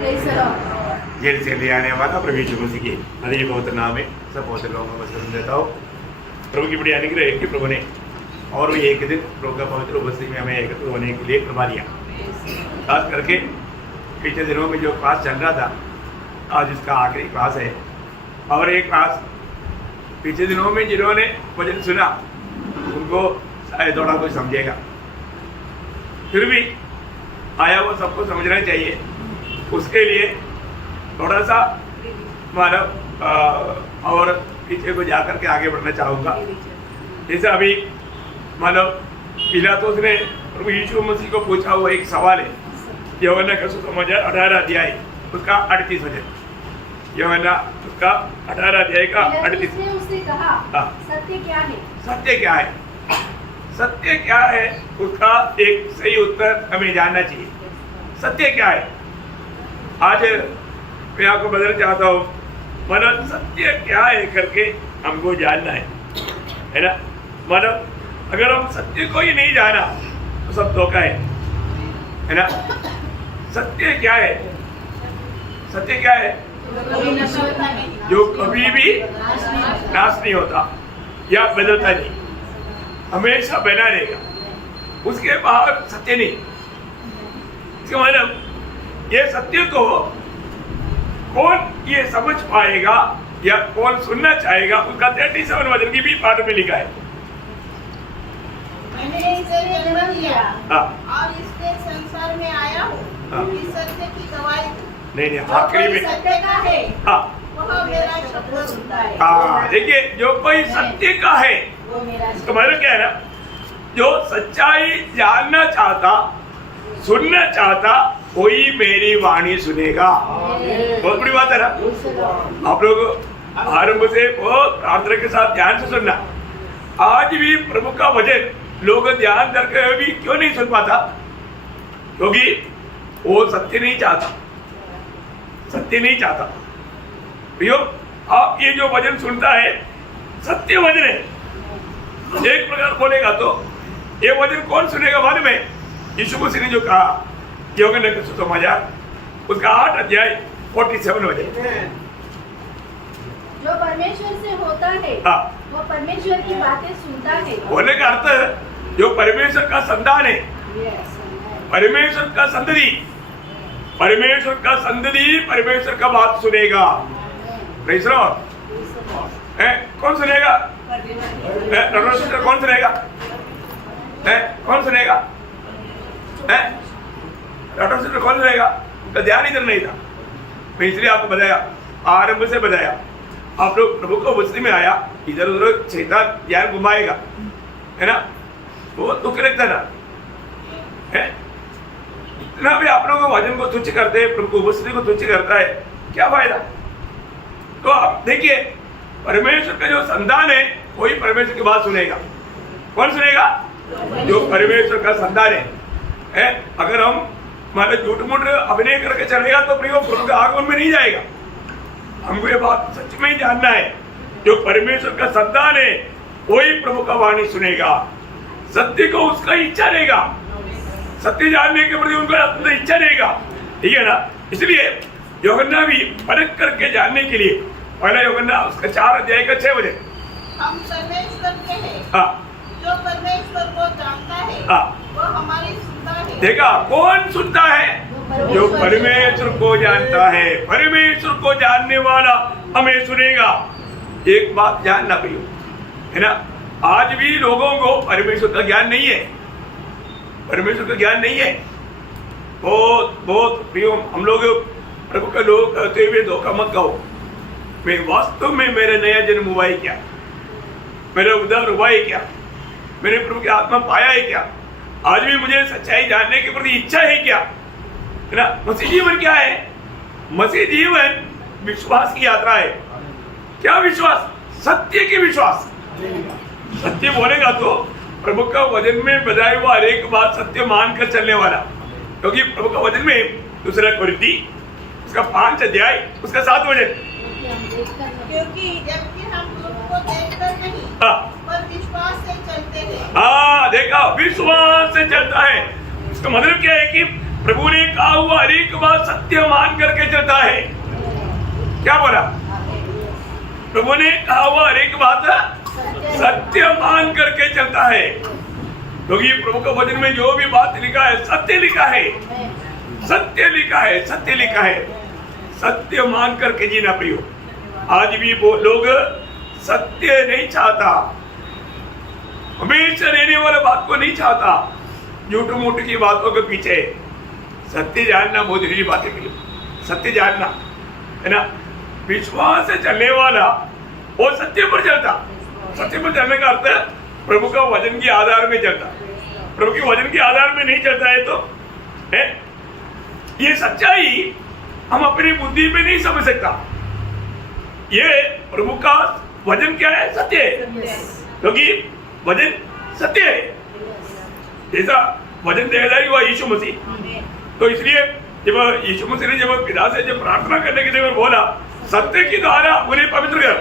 Jail से ले आने वाला प्रभु यीशु मसीह के अधिक पवित्र नाम में सब पवित्र लोगों को वचन देता हूँ। प्रभु की बड़ी अनुग्रह है कि प्रभु ने और भी एक दिन प्रभु का पवित्र उपस्थिति में हमें एकत्र होने के लिए कृपा दिया। खास करके पिछले दिनों में जो क्लास चल रहा था, आज इसका आखिरी क्लास है। और एक क्लास पिछले दिनों में जिन्होंने वचन सुना उनको शायद थोड़ा कुछ समझेगा, फिर भी आया वो सबको समझना चाहिए। उसके लिए थोड़ा सा मानव और पीछे को जाकर के आगे बढ़ना चाहूँगा। जैसे अभी मानव पिलातुस ने प्रभु यीशु मसीह को पूछा हुआ एक सवाल है, यूहन्ना का सुसमाचार 18 अध्याय उसका 38 वचन। यूहन्ना उसका 18 अध्याय का 38। उसने कहा, सत्य क्या है? सत्य क्या है? सत्य क्या है उसका एक सही उत्तर हमें जानना चाहिए। सत्य क्या है? आज मैं आपको बताना चाहता हूँ, मानो सत्य क्या है करके हमको जानना है ना। मानो अगर हम सत्य को ही नहीं जाना तो सब धोखा है ना। सत्य क्या है? सत्य क्या है? जो कभी भी नाश नहीं होता या बदलता नहीं, हमेशा बना रहेगा, उसके बाहर सत्य नहीं। इसका मतलब ये सत्य को कौन ये समझ पाएगा या कौन सुनना चाहेगा, उसका 37 वचन की भी पाठ में लिखा है। मैंने इसे जन्म दिया और इसके संसार में आया हूँ कि सत्य की गवाही दूं। नहीं आखिरी में सत्य का है वह मेरा शब्द सुनता है। देखिए, जो कोई सत्य का है वो मेरा तो मतलब क्या है ना, जो सच्चाई जानना चाहता, सुनना चाहता, कोई मेरी वाणी सुनेगा। बहुत बड़ी बात है ना। आप लोग आरंभ से बहुत प्रार्थना के साथ ध्यान से सुनना। आज भी प्रभु का वचन लोग ध्यान करके भी क्यों नहीं सुन पाता? क्योंकि वो सत्य नहीं चाहता, सत्य नहीं चाहता। भैया, आप ये जो वचन सुनता है सत्य वचन है। एक प्रकार बोलेगा तो ये वचन कौन सुनेगा मालूम है? यीशु मसीह ने जो कहा यूहन्ना का सुसमाचार उसका 8 अध्याय 47 वचन। जो परमेश्वर से होता है वो परमेश्वर की बातें सुनता है। बोलने का अर्थ है जो परमेश्वर का संतान है, परमेश्वर का संतति, परमेश्वर का संतति परमेश्वर का बात सुनेगा। Praise the Lord. कौन सुनेगा? कौन सुनेगा? कौन सुनेगा? कौन सुनेगा? तो ध्यान इधर नहीं था। मैं इसलिए आपको बताया, आरंभ से बताया। आप लोग प्रभु को वचन में आया, इधर उधर शैतान ध्यान घुमाएगा, है ना। वो दुख लगता ना है। इतना भी आप लोगों को वचन को तुच्छ करते हैं, प्रभु वचन को तुच्छ करता है, क्या फायदा? तो आप देखिए, परमेश्वर का जो संतान है वही परमेश्वर की बात सुनेगा। कौन सुनेगा? जो परमेश्वर का संतान है। अगर हम माने झूठ मूठ अभिनय करके चलेगा तो प्रभु के आगमन में नहीं जाएगा। हमको ये बात सच में ही जानना है, जो परमेश्वर का संतान है वही प्रभु का वाणी सुनेगा। सत्य को उसका इच्छा रहेगा, सत्य जानने के प्रति उनका अपना इच्छा रहेगा, ठीक है ना। इसलिए यूहन्ना भी परख करके जानने के लिए पहला यूहन्ना उसका 4 अध्याय का 6 वचन। हम परमेश्वर के हैं, जो परमेश्वर को जानता है वो हमारी सुनता है। देखा, कौन सुनता है? जो परमेश्वर को जानता है। परमेश्वर को जानने वाला हमें सुनेगा। एक बात जानना प्रियो, है ना, आज भी लोगों को परमेश्वर का ज्ञान नहीं है, परमेश्वर का ज्ञान नहीं है। बहुत बहुत प्रियो, हम लोग प्रभु का लोग कहते हुए धोखा मत खाओ। मैं वास्तव में मेरा नया जन्म हुआ है क्या? मेरा उद्धार हुआ है क्या? मैंने प्रभु की आत्मा पाया है क्या? आज भी मुझे सच्चाई जानने के प्रति इच्छा है क्या? है ना। मसीह जीवन क्या है? मसीह जीवन विश्वास की यात्रा है। क्या विश्वास? सत्य की विश्वास। सत्य बोलेगा तो प्रभु का वचन में बताया हुआ हर एक बात सत्य मानकर चलने वाला। क्योंकि प्रभु का वचन में 2 कोरिन्थी उसका 5 अध्याय उसका 7 वचन। क्योंकि जबकि हम को देखकर नहीं पर विश्वास से चलते हैं। देखा, विश्वास से चलता है। इसका मतलब क्या है कि प्रभु ने कहा हुआ हर एक बात सत्य मान करके चलता है। क्या बोला? प्रभु ने कहा हुआ हर एक बात सत्य मान करके चलता है, क्योंकि प्रभु के वचन में जो भी बात लिखा है सत्य लिखा है, सत्य लिखा है, सत्य लिखा है। सत्य मान करके जीना प्रियो। आज भी वो लोग सत्य नहीं चाहता, हमेशा रहने वाले बात को नहीं चाहता, झूठ मूठ की बातों के पीछे। सत्य जानना बहुत जरूरी बात है प्रियो, सत्य जानना है ना। विश्वास से चलने वाला वो सत्य पर चलता। सत्य पर चलने का अर्थ प्रभु का वचन के आधार में चलता। प्रभु के वचन के आधार में नहीं चलता है तो है ये सच्चाई हम अपनी बुद्धि में नहीं समझ सकता। ये प्रभु का वचन क्या है? सत्य है, क्योंकि वचन सत्य है। जैसा वचन देहधारी हुआ यीशु मसीह, तो इसलिए जब यीशु मसीह ने जब पिता से जब प्रार्थना करने के लिए बोला सत्य की द्वारा उन्हें पवित्र कर,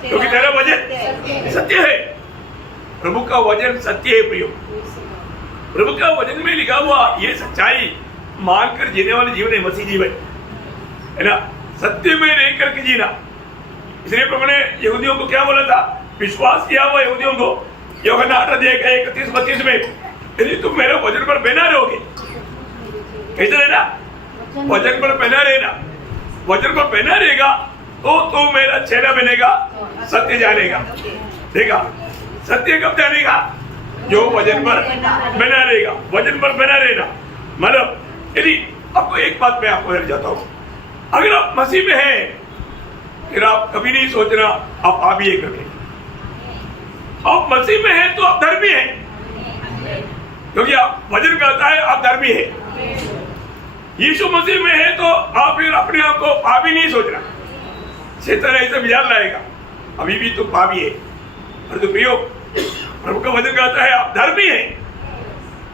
क्योंकि तेरा वचन सत्य है। प्रभु का वचन सत्य है प्रियो। प्रभु का वचन में लिखा हुआ ये सच्चाई मानकर जीने वाले जीवन है मसीह जीवन, है ना। सत्य में रह करके जीना। इसलिए प्रभु ने यहूदियों को क्या बोला था? विश्वास किया हुआ यहूदियों को यूहन्ना 8:31-32 में, यदि तुम मेरे वचन पर बना रहोगे, कैसे रहना? वचन पर बना रहना। वचन पर बना रहेगा तो तू मेरा चेला बनेगा, सत्य जानेगा। देखा, सत्य कब जानेगा? जो वचन पर बना रहेगा, वचन पर बना रहना। मतलब यदि आपको एक बात मैं आपको समझ जाता हूँ, अगर आप मसीह में हैं फिर आप कभी नहीं सोचना आप पापी है करके। आप मसीह में हैं तो आप धर्मी हैं, क्योंकि आप वचन कहता है आप धर्मी है। यीशु मसीह में है तो आप फिर अपने आप को पापी नहीं सोचना। शैतान ऐसा विचार लाएगा अभी भी तो पापी है, और तो प्रियो प्रभु का वचन कहता है आप धर्मी है।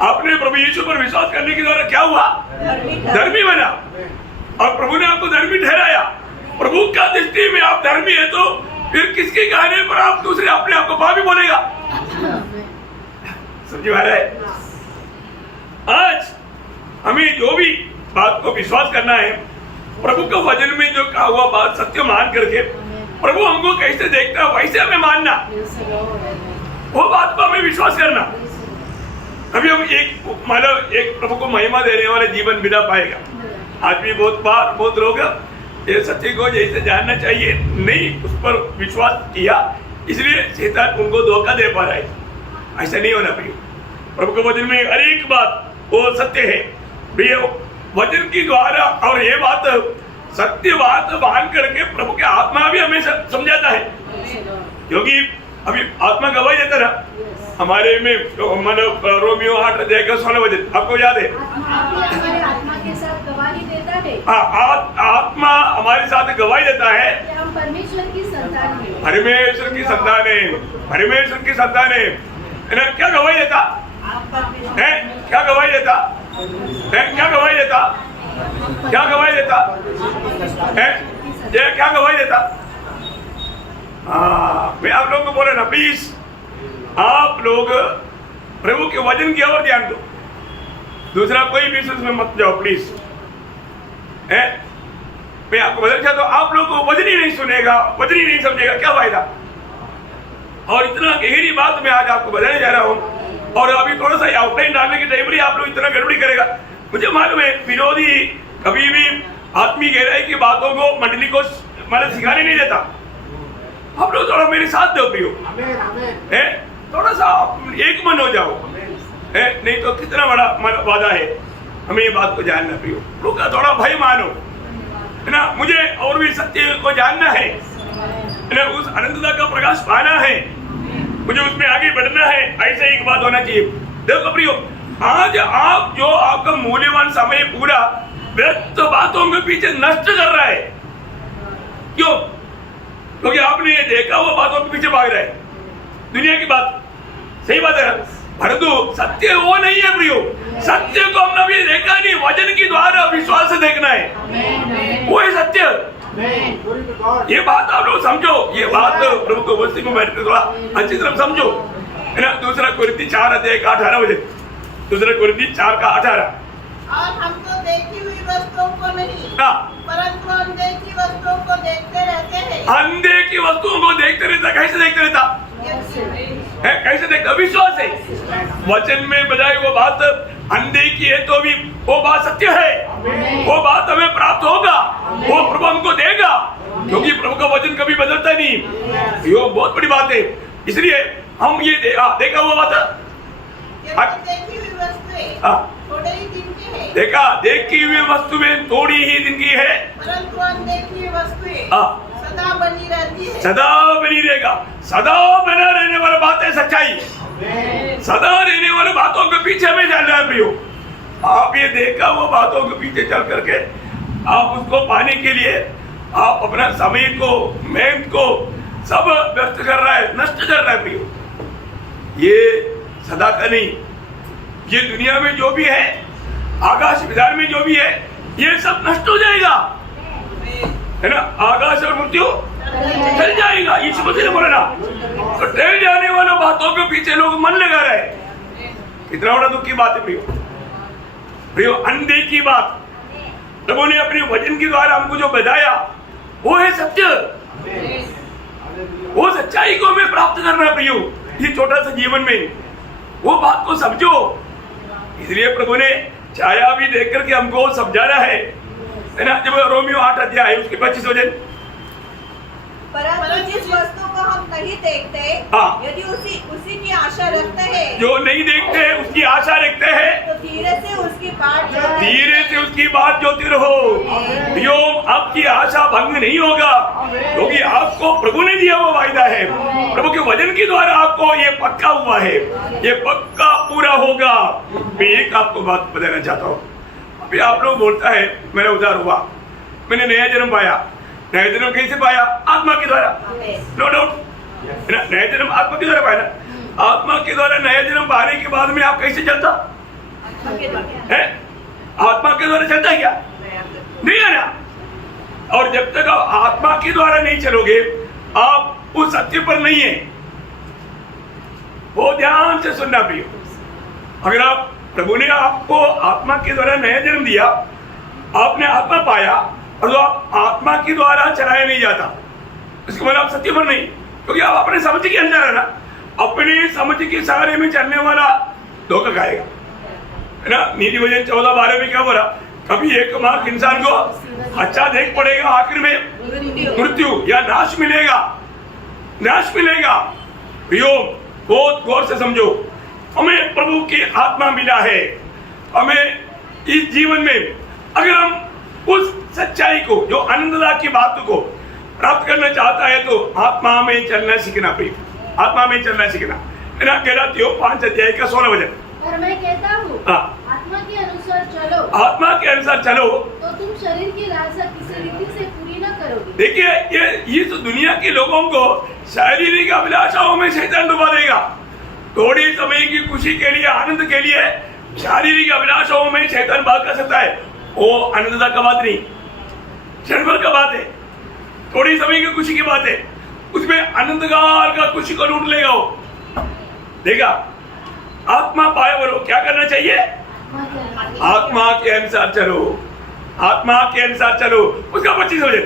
आपने प्रभु यीशु पर विश्वास करने के द्वारा क्या हुआ? धर्मी बना, और प्रभु ने आपको धर्मी ठहराया। प्रभु का दृष्टि में आप धर्मी है तो फिर किसके कहने पर आप दूसरे अपने आप को पापी बोलेगा? समझ में आ रहा है? आज हमें जो भी बात को विश्वास करना है, प्रभु के वचन में जो कहा हुआ बात सत्य मान करके प्रभु हमको कैसे देखता है वैसे हमें मानना, वो बात को हमें विश्वास करना। अभी हम एक प्रभु को महिमा देने वाले जीवन बिता पाएगा। आज भी बहुत बार बहुत लोग ये सत्य को जैसे जानना चाहिए नहीं उस पर विश्वास किया, इसलिए शैतान उनको धोखा दे पा रहा है। ऐसा नहीं होना प्रिय। प्रभु के वचन में हर एक बात वो सत्य है प्रिय। वचन की द्वारा और ये बात सत्य बात मान करके प्रभु के आत्मा भी हमें समझाता है, क्योंकि अभी आत्मा गवाही देता ना हमारे में। मतलब रोमियो 8:16 वचन आपको याद है? हमारे आत्मा के साथ गवाही देता है। आत्मा हमारे साथ गवाही देता है कि हम परमेश्वर की संतान हैं। परमेश्वर की संतान है, परमेश्वर की संतान है ना। क्या गवाही देता है? क्या गवाही देता है? क्या गवाही देता? क्या गवाही देता है? ये क्या गवाही देता? मैं आप लोगों को बोले ना प्लीज, आप लोग प्रभु के वचन की ओर ध्यान दो, दूसरा कोई भी में मत जाओ प्लीज। मैं आपको बदल चाहता हूं, आप लोग को वचन ही नहीं सुनेगा, वचन ही नहीं समझेगा, क्या फायदा? और इतना गहरी बात मैं आज आपको बताने जा रहा हूं, और अभी थोड़ा सा आउटलाइन डालने के टाइम पर आप लोग इतना गड़बड़ी करेगा। मुझे मालूम है विरोधी कभी भी आत्मीय गहराई की बातों को मंडली को मतलब सिखाने नहीं देता। आप लोग थोड़ा मेरे साथ दो प्रियो, थोड़ा सा एक मन हो जाओ, नहीं तो कितना बड़ा वादा है। हमें ये बात को जानना प्रियो, प्रभु का थोड़ा भय मानो, है ना। मुझे और भी सत्य को जानना है ना, उस अनंतता का प्रकाश पाना है, मुझे उसमें आगे बढ़ना है। ऐसा एक बात होना चाहिए। देखो प्रियो, आज आप जो आपका मूल्यवान समय पूरा व्यर्थ बातों के पीछे नष्ट कर रहा है, क्यों? क्योंकि आपने ये देखा हुआ बातों के पीछे भाग रहा है, दुनिया की बात। सही बात है, परंतु सत्य वो नहीं है प्रियो। सत्य को हमने अभी देखा नहीं, वचन की द्वारा विश्वास से देखना है, वो है सत्य। ये बात आप लोग समझो, ये बात प्रभु को वचन में बैठ थोड़ा अच्छी तरह समझो, है ना। दूसरा कुरिन्थी 4:18 बजे, दूसरा कुरिन्थी 4:18। और हम तो देखी हुई वस्तुओं को नहीं हाँ, परंतु अनदेखी वस्तुओं को देखते रहते हैं। अनदेखी वस्तुओं को देखते रहता। कैसे देखते रहता है? कैसे देखता? विश्वास है। वचन में बताई वो बात अनदेखी है तो भी वो बात सत्य है, वो बात हमें प्राप्त होगा, वो प्रभु हमको देगा, क्योंकि प्रभु का वचन कभी बदलता नहीं। ये बहुत बड़ी बात है। इसलिए हम ये देखा हुआ बात देखी हुई वस्तुएं थोड़े ही दिन की है, देखा, देखी हुई वस्तुएं थोड़ी ही दिन की है, परंतु अनदेखी वस्तुएं हाँ, सदा बनी रहती है। सदा बनी रहेगा। सदा बना रहने वाला बात है सच्चाई। सदा रहने वाली बातों के पीछे हमें चलना है प्रियो। आप ये देखा वो बातों के पीछे चल करके आप उसको पाने के लिए आप अपना समय को, मेहनत को सब व्यर्थ कर रहा है, नष्ट कर रहा है प्रियो। ये सदा का नहीं। ये दुनिया में जो भी है, आकाश विधान में जो भी है, ये सब नष्ट हो जाएगा, है ना। आकाश और मृत्यु चल जाएगा, यीशु मसीह ने बोला ना। तो टल जाने वालों बातों के पीछे लोग मन लगा रहे। कितना बड़ा दुख की बात है प्रियो। प्रियो, अनदेखी बात प्रभु ने अपने वचन के द्वारा हमको जो बताया वो है सत्य। वो सच्चाई को हमें प्राप्त करना है प्रियो। ये छोटा सा जीवन में वो बात को समझो। इसलिए प्रभु ने छाया भी देख करके हमको समझाना है ना। जब रोमियो 8 अध्याय उसके 25 वचन, परंतु जिस वस्तु को हम नहीं देखते, हाँ, यदि उसी की आशा रखते हैं, जो नहीं देखते हैं उसकी आशा रखते हैं, तो धीरे से उसकी बाट जोती रहो। यो, आपकी आशा भंग नहीं होगा, क्योंकि आपको प्रभु ने दिया हुआ वायदा है। प्रभु के वचन के द्वारा आपको ये पक्का हुआ है, ये पक्का पूरा होगा। मैं एक आपको बात बताना चाहता हूँ। अभी आप लोग बोलता है मेरा उद्धार हुआ, मैंने नया जन्म पाया। नया जन्म कैसे पाया? आत्मा के द्वारा, नो डाउट। नया जन्म आत्मा के द्वारा पाया ना। आत्मा के द्वारा नया जन्म पाने के बाद में आप कैसे चलता है? आत्मा के द्वारा चलता है क्या? नहीं है ना। और जब तक आप आत्मा के द्वारा नहीं चलोगे, आप उस सत्य पर नहीं है। वो ध्यान से सुनना प्रियो। अगर आप, प्रभु ने आपको आत्मा के द्वारा नया जन्म दिया, आपने आत्मा पाया, और जो आप आत्मा के द्वारा चलाया नहीं जाता, इसके मतलब आप सत्य पर नहीं, क्योंकि आप अपने समझ के अंदर है ना। अपने समझ के सहारे में चलने वाला धोखा खाएगा, है ना। नीति वचन 14:12 में क्या बोला? कभी एक मार्ग इंसान को अच्छा देख पड़ेगा, आखिर में मृत्यु या नाश मिलेगा, नाश मिलेगा। प्रियो, बहुत गौर से समझो। हमें प्रभु की आत्मा मिला है। हमें इस जीवन में अगर हम उस सच्चाई को, जो आनंददायक की बात को प्राप्त करना चाहता है, तो आत्मा में चलना सीखना प्रिय। आत्मा में चलना सीखना, है ना। गलातियों 5 अध्याय का 16 वचन। और मैं कहता हूँ, आत्मा के अनुसार चलो, आत्मा के अनुसार चलो, तो तुम शरीर की लालसा किसी रीति से पूरी न करोगे। देखिए, ये तो दुनिया के लोगों को शारीरिक अभिलाषाओं में शैतान डुबा देगा। थोड़ी समय की खुशी के लिए, आनंद के लिए शारीरिक अभिलाषाओं में शैतान भाग कर सकता है। वो आनंदता का बात नहीं, क्षण भर का बात है, थोड़ी समय की खुशी की बात है। उसमें आनंदगार का खुशी को लूट लेगा वो, देखा। आत्मा पाए बोलो, क्या करना चाहिए? आत्मा के अनुसार चलो, आत्मा के अनुसार चलो। उसका 25 वचन,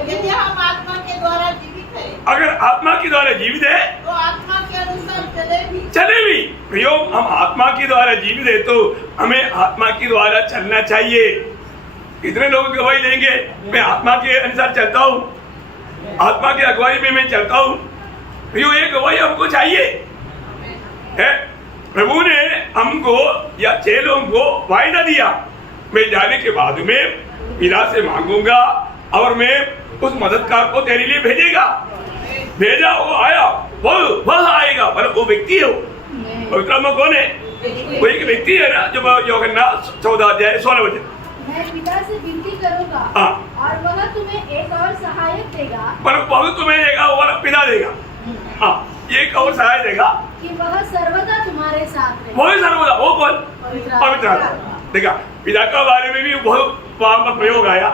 यदि हम आत्मा के द्वारा जीवित है, अगर आत्मा के द्वारा जीवित है, तो आत्मा के अनुसार चले भी। प्रियो, हम आत्मा के द्वारा जीवित है तो हमें आत्मा के द्वारा चलना चाहिए। इतने लोग गवाही देंगे, मैं आत्मा के अनुसार चलता हूँ, आत्मा की अगुवाई में मैं चलता हूँ। प्रियो, ये गवाही हमको चाहिए है। प्रभु ने हमको या चेलों को वायदा दिया, मैं जाने के बाद में पिता से मांगूंगा और मैं उस मददगार को तेरे लिए भेजेगा। भेजा, वो आया, वह आएगा, पर वो व्यक्ति है। वो पवित्र आत्मा कौन है? वो एक व्यक्ति है ना। जब यूहन्ना 14 अध्याय 16 वचन, मैं पिता से विनती करूंगा, और वह तुम्हें एक और सहायक देगा, पर वह तुम्हें एक और पिता देगा, एक और सहायक देगा, कि वह सर्वदा तुम्हारे साथ रहे। वही सर्वदा, वो कौन? पवित्र आत्मा। देखा, पिता का बारे में भी बहुत वहां पर प्रयोग आया,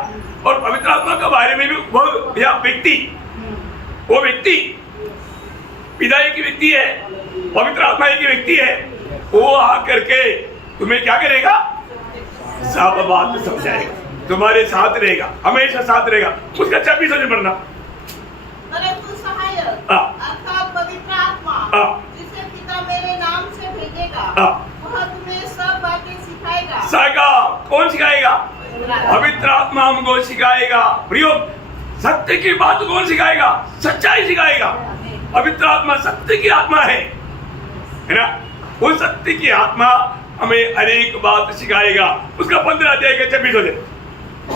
और पवित्र आत्मा के बारे में भी वह या व्यक्ति, वो व्यक्ति, पिता एक व्यक्ति है, पवित्र आत्मा एक व्यक्ति है। वो आकर के तुम्हें क्या करेगा? सब बात समझाएगा, तुम्हारे साथ रहेगा, हमेशा साथ रहेगा। उसका 26 वचन पढ़ना। परंतु सहायक अर्थात पवित्र आत्मा जिसे पिता मेरे नाम से भेजेगा वह तुम्हें सब बातें सिखाएगा। कौन सिखाएगा? पवित्र आत्मा हमको सिखाएगा। प्रियो, सत्य की बात कौन सिखाएगा? सच्चाई सिखाएगा। पवित्र आत्मा सत्य की आत्मा है ना? वो सत्य की आत्मा हमें अनेक बात सिखाएगा। उसका 15 अध्याय का 26 वचन,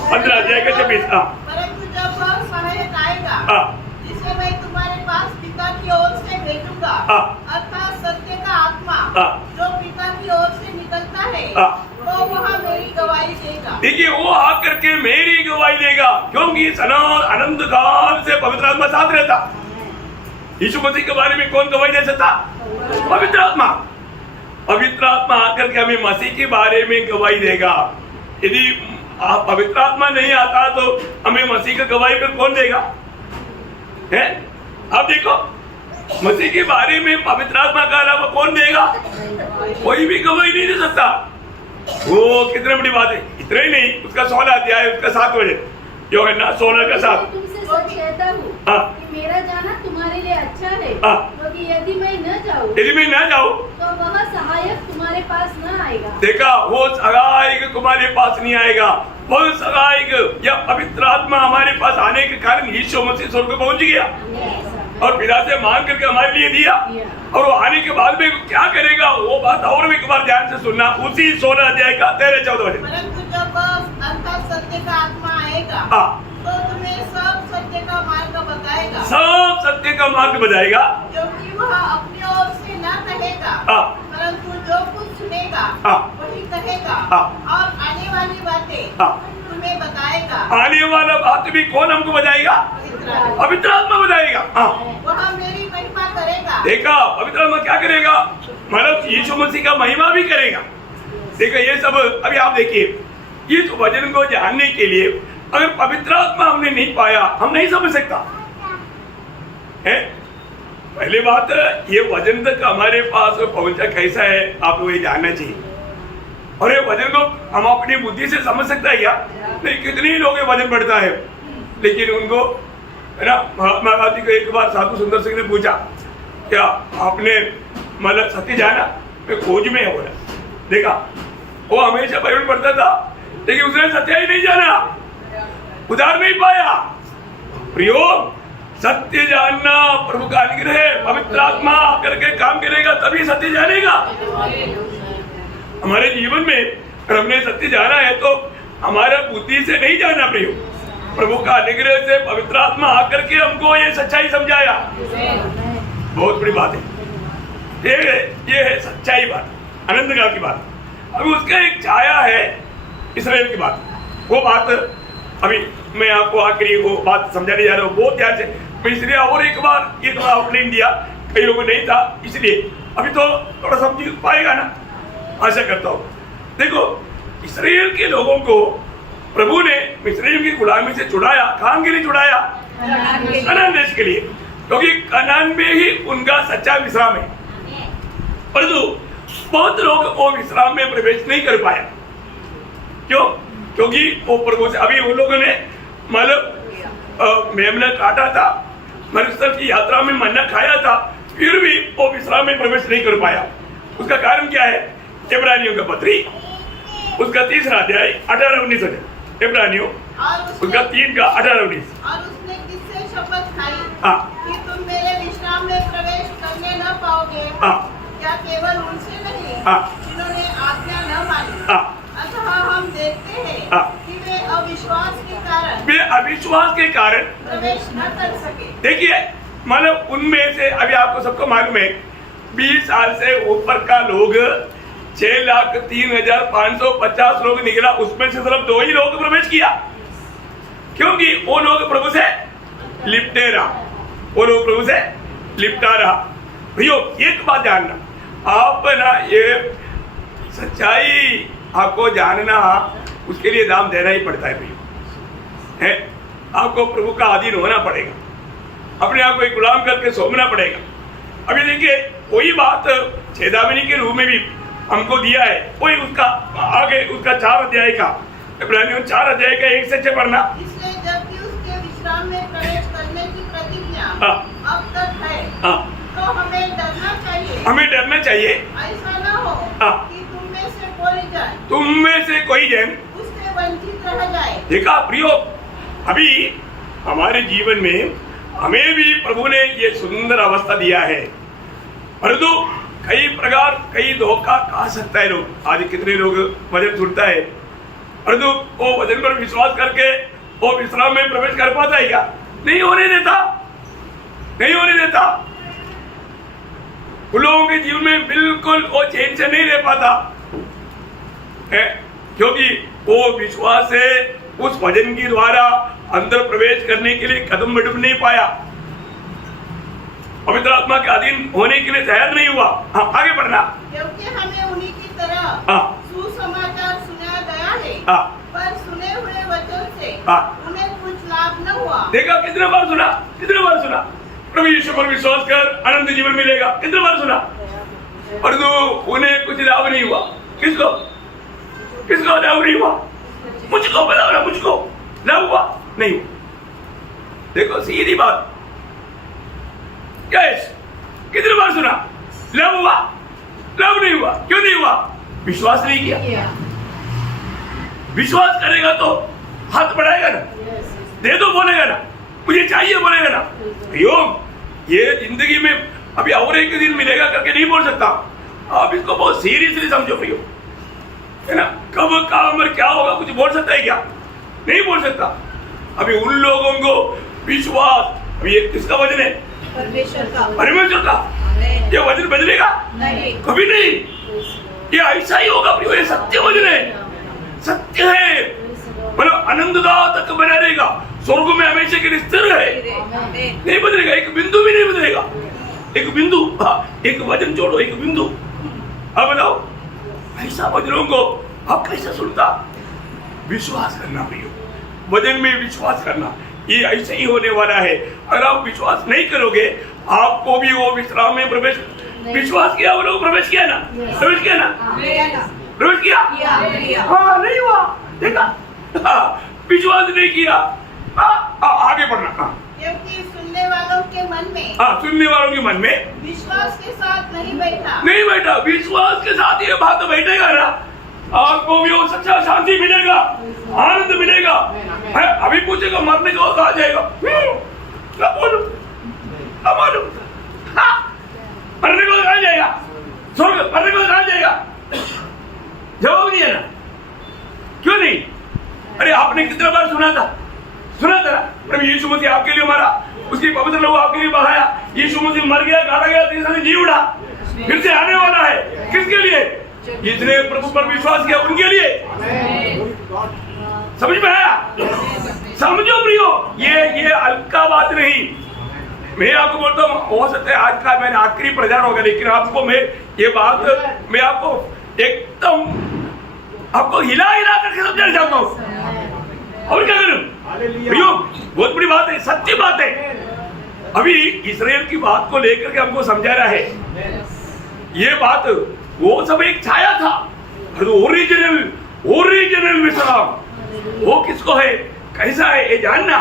15 अध्याय का 26। परंतु जब वह सहायक आएगा जिसे मैं तुम्हारे पास पिता की ओर से भेजूंगा अर्थात सत्य का आत्मा जो पिता की ओर से निकलता है तो वह मेरी गवाही देगा। देखिए, वो आकर के मेरी गवाही देगा, क्योंकि सनातन अनंत काल से पवित्र आत्मा साथ रहता। यीशु मसीह के बारे में कौन गवाही दे सकता? पवित्र आत्मा। पवित्र आत्मा आकर के हमें मसीह के बारे में गवाही देगा। यदि पवित्र आत्मा नहीं आता तो हमें मसीह का गवाही फिर कौन देगा? है? अब देखो, मसीह के बारे में पवित्र आत्मा का अलावा कौन देगा? कोई भी गवाही नहीं दे सकता। वो कितनी बड़ी बात है। इतना ही नहीं, उसका 16 अध्याय उसका 7 वचन, यूहन्ना 16 का 7। तुमसे सच कहता हूँ कि मेरा जाना तुम्हारे लिए अच्छा है, क्योंकि यदि मैं न जाऊँ तो वह सहायक तुम्हारे पास न आएगा। देखा, वो सहायक तुम्हारे पास नहीं आएगा। वो सहायक या पवित्र आत्मा हमारे पास आने के कारण यीशु मसीह स्वर्ग में पहुंच गया और पिता से मांग करके हमारे लिए दिया। और वो आने के बाद में क्या करेगा, वो बात और एक बार ध्यान से सुनना। उसी 16 अध्याय का 13-14 वचन। परंतु जब अर्थात सत्य का आत्मा आएगा तो तुम्हें सब सत्य का मार्ग बताएगा। सब सत्य का मार्ग बताएगा, क्योंकि वह अपनी ओर से न कहेगा परंतु जो कुछ सुनेगा वही कहेगा और आने वाली बातें तुम्हें बताएगा। आने वाला बात भी कौन हमको बताएगा? पवित्र आत्मा बताएगा। वह मेरी महिमा करेगा। देखा, पवित्र आत्मा क्या करेगा? मतलब यीशु मसीह का महिमा भी करेगा। देखो, ये सब अभी आप देखिए, इस वचन को जानने के लिए अगर पवित्र आत्मा हमने नहीं पाया, हम नहीं समझ सकता है। पहले बात, ये वचन तक हमारे पास पहुंचा कैसा है आपको ये जानना चाहिए। और ये वचन को हम अपनी बुद्धि से समझ सकता है क्या? नहीं। कितने ही लोग ये वचन पढ़ता है, लेकिन उनको है ना, महात्मा गांधी को एक बार साधु सुंदर सिंह ने पूछा, क्या आपने मतलब सत्य जाना? मैं खोज में हो रहा। देखा, वो हमेशा बाइबल पढ़ता था, लेकिन उसने सत्य ही नहीं जाना, उधार नहीं पाया। प्रियो, सत्य जानना प्रभु का अनुग्रह है। पवित्र आत्मा करके काम करेगा तभी सत्य जानेगा। हमारे जीवन में अगर हमने सत्य जाना है तो हमारा बुद्धि से नहीं जाना प्रियो, प्रभु का अनुग्रह से पवित्र आत्मा आकर के हमको ये सच्चाई समझाया। बहुत बड़ी बात है ये है सच्चाई बात, आनंद काल की बात। अभी उसका एक छाया है इस्राएल की बात। वो बात अभी मैं आपको आखिरी वो बात समझाने जा रहा हूँ, बहुत ध्यान से। मैं इसलिए और एक बार ये थोड़ा आउटलाइन दिया, कई लोगों नहीं था, इसलिए अभी तो थोड़ा समझ पाएगा ना, आशा करता हूँ। देखो, इस्राएल के लोगों को प्रभु ने इस्राएल की गुलामी से छुड़ाया। कहाँ के लिए छुड़ाया? कनान देश के लिए, क्योंकि कनान में ही उनका सच्चा विश्राम है। परंतु बहुत लोग वो विश्राम में प्रवेश नहीं कर पाया। क्यों? क्योंकि वो प्रभु से अभी उन लोगों ने मतलब मेमना काटा था, मरुस्थल की यात्रा में मन्ना खाया था, फिर भी वो विश्राम में प्रवेश नहीं कर पाया। उसका कारण क्या है? इब्रानियों का पत्री उसका 3 अध्याय 18-19 है। इब्रानियों उसका 3 का 18-19। और उसने किससे शपथ खाई कि तुम मेरे विश्राम में प्रवेश करने न पाओगे? क्या केवल उनसे नहीं जिन्होंने आज्ञा न मानी? अतः हम देखते हैं कि वे अविश्वास के कारण प्रवेश न कर सके। देखिए, मतलब उनमें से अभी आपको सबको मालूम है 20 साल से ऊपर का लोग 6,03,550 लोग निकला, उसमें से सिर्फ 2 ही लोग प्रवेश किया, क्योंकि वो लोग प्रभु से लिपटे रहा, वो लोग प्रभु से लिपटा रहा। भैया एक बात जानना, आप ना ये सच्चाई आपको जानना, उसके लिए दाम देना ही पड़ता है भैया, है। आपको प्रभु का अधीन होना पड़ेगा, अपने आप को एक गुलाम करके सौंपना पड़ेगा। अभी देखिए, वही बात छेदामिनी के रूप में भी हमको दिया है वही उसका आगे उसका 4 अध्याय का इब्रानियों 4 अध्याय का 1 से 6 पढ़ना। इसलिए जबकि उसके विश्राम में प्रवेश करने की प्रतिज्ञा हाँ। अब तक है, हाँ। तो हमें डरना चाहिए। हमें डरना चाहिए ऐसा न हो हाँ। कि तुम में से कोई जन तुम में से कोई जन उससे वंचित रह जाए। देखा प्रियो, अभी हमारे जीवन में हमें भी प्रभु ने ये सुंदर अवस्था दिया है, परंतु कई प्रकार कई धोखा खा सकता है लोग। आज कितने लोग वचन सुनता है परंतु वो वचन पर विश्वास करके वो विश्राम में प्रवेश कर पाता है क्या? नहीं होने देता, नहीं होने देता। उन लोगों के जीवन में बिल्कुल वो चैन से नहीं रह पाता है, क्योंकि वो विश्वास से उस वचन के द्वारा अंदर प्रवेश करने के लिए कदम बढ़ नहीं पाया, पवित्र आत्मा के अधीन होने के लिए तैयार नहीं हुआ। हाँ, आगे बढ़ना। क्योंकि हमें उन्हीं की तरह हाँ। सुसमाचार सुनाया गया है, हाँ। पर सुने हुए वचन से हाँ। उन्हें कुछ लाभ न हुआ। देखा कितने बार सुना, कितने बार सुना प्रभु यीशु पर विश्वास कर अनंत जीवन मिलेगा, कितने बार सुना, परंतु उन्हें कुछ लाभ नहीं हुआ। किसको किसको लाभ नहीं हुआ? मुझको बताओ ना, मुझको लाभ हुआ नहीं हुआ? देखो सीधी बात, क्या है? कितने बार सुना, लाभ हुआ, लाभ नहीं हुआ। क्यों नहीं हुआ? विश्वास नहीं किया। विश्वास करेगा तो हाथ बढ़ाएगा ना, दे दो बोलेगा ना, मुझे चाहिए बोलेगा ना। योग ये जिंदगी में अभी और एक दिन मिलेगा करके नहीं बोल सकता। आप इसको बहुत सीरियसली समझो प्रियो, है ना। कब कहाँ पर क्या होगा कुछ बोल सकता है क्या? नहीं बोल सकता। अभी उन लोगों को विश्वास, अभी ये किसका वचन है? परमेश्वर का। परमेश्वर का। ये वचन बदलेगा नहीं, कभी नहीं। ये ऐसा ही होगा प्रियो, ये सत्य वचन है, सत्य है, मतलब अनंतता तक बना रहेगा, स्वर्ग में हमेशा के लिए स्थिर है, नहीं बदलेगा, एक बिंदु भी नहीं बदलेगा। एक बिंदु, हाँ, एक वचन जोड़ो, एक बिंदु। अब बताओ ऐसा वचनों को आप कैसे सुनता? विश्वास करना प्रियो, वचन में विश्वास करना, ये ऐसे ही होने वाला है। अगर आप विश्वास नहीं करोगे आपको भी वो विश्राम में प्रवेश, विश्वास किया वो लोग प्रवेश किया ना, प्रवेश किया ना, प्रवेश किया, हाँ नहीं हुआ। देखा, विश्वास नहीं किया। आगे बढ़ना। क्योंकि सुनने वालों के मन में, सुनने वालों के मन में विश्वास के साथ नहीं बैठा, नहीं बैठा। विश्वास के साथ ये बात बैठेगा ना, आपको भी वो सच्चा शांति मिलेगा, आनंद मिलेगा। अभी पूछेगा मरने के वक्त आ जाएगा, क्या बोलूं, क्या मालूम, मरने को आ जाएगा, स्वर्ग मरने को आ जाएगा। जवाब नहीं है ना, क्यों नहीं? अरे आपने कितने बार सुना था, सुना था प्रभु यीशु मसीह आपके लिए मरा, उसकी पवित्र लहू आपके लिए बहाया, यीशु मसीह मर गया, गाड़ा गया, तीसरे दिन जी उठा, फिर से आने वाला है। किसके लिए? जिसने प्रभु पर विश्वास किया उनके लिए। समझ में आया? समझो प्रियो, ये हल्का बात नहीं। मैं आपको बोलता हूँ, हो सकता है आज का मेरा आखिरी प्रचार होगा, लेकिन आपको मैं ये बात मैं आपको एकदम आपको हिला हिला करके समझाना चाहता हूँ। और क्या करूं प्रियो? बहुत बड़ी बात है, सच्ची बात है। अभी इस्राएल की बात को लेकर के हमको समझा रहा है। ये बात वो सब एक छाया था, ओरिजिनल विश्राम वो किसको है, कैसा है, ये जानना।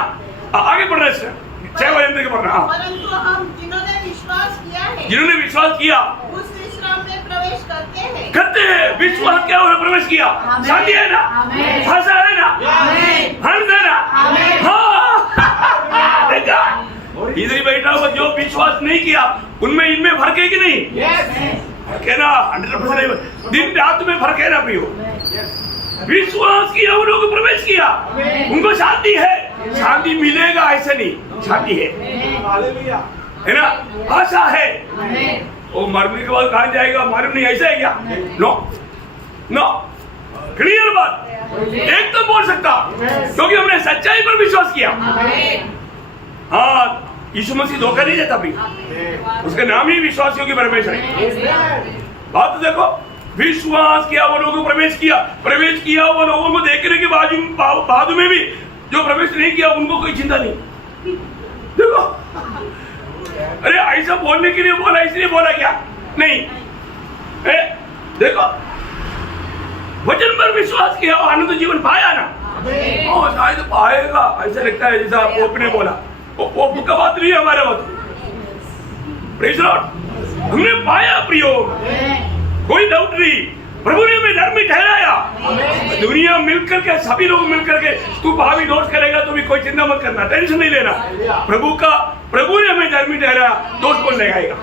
आगे बढ़ना, 6 बजे तक पढ़ना। परंतु हम जिन्होंने विश्वास किया है, जिन्होंने विश्वास किया उस विश्राम में प्रवेश करते हैं। विश्वास क्या हो, प्रवेश किया, शांति है ना, भाषा है ना, हंस है ना। हाँ, देखा इधर ही बैठा हुआ जो विश्वास नहीं किया उनमें इनमें फर्क है कि नहीं? फर्क है ना, 100% दिन रात में फर्क है ना प्रियो। विश्वास किया उन लोगों को प्रवेश किया, उनको शांति है, शांति मिलेगा ऐसे नहीं, शांति है ना, आशा है। वो मरने के बाद कहाँ जाएगा, मालूम नहीं, ऐसा है क्या? नो नो, क्लियर बात, एक तो बोल सकता, क्योंकि हमने सच्चाई पर विश्वास किया। हाँ, यीशु मसीह धोखा नहीं देता भी, उसका नाम ही विश्वासियों की परमेश्वर है। बात तो देखो, विश्वास किया वो लोगों को प्रवेश किया वो लोगों को देखने के बाद में भी जो प्रवेश नहीं किया उनको कोई चिंता नहीं। देखो, अरे ऐसा बोलने के लिए बोला, इसलिए बोला क्या नहीं? देखो, वचन पर विश्वास किया और आनंद जीवन पाया ना, और शायद पाएगा। ऐसा लगता है जैसा पोप ने बोला, वो का बात नहीं है हमारे बात। प्रेज़ लॉर्ड, हमने पाया प्रियो, कोई डाउट नहीं। प्रभु ने हमें धर्मी ठहराया। दुनिया मिलकर के, सभी लोग मिलकर के, तू भावी दोष करेगा तो भी कोई चिंता मत करना, टेंशन नहीं लेना। प्रभु ने हमें धर्मी ठहराया, दोष कौन लगाएगा?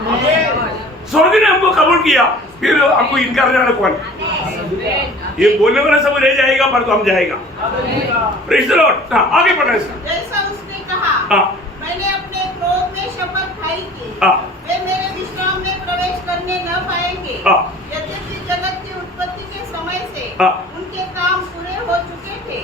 स्वर्ग ने हमको कबूल किया, फिर हमको इनकार करना कौन? ये बोलने वाला सब रह जाएगा, पर तो हम जाएगा। Praise the Lord. हाँ, आगे पढ़ना इसका। जैसा उसने कहा, मैंने अपने क्रोध में शपथ खाई कि वे मेरे विश्राम में प्रवेश करने न पाएंगे। यद्यपि जगत की उत्पत्ति के समय से उनके काम पूरे हो चुके थे,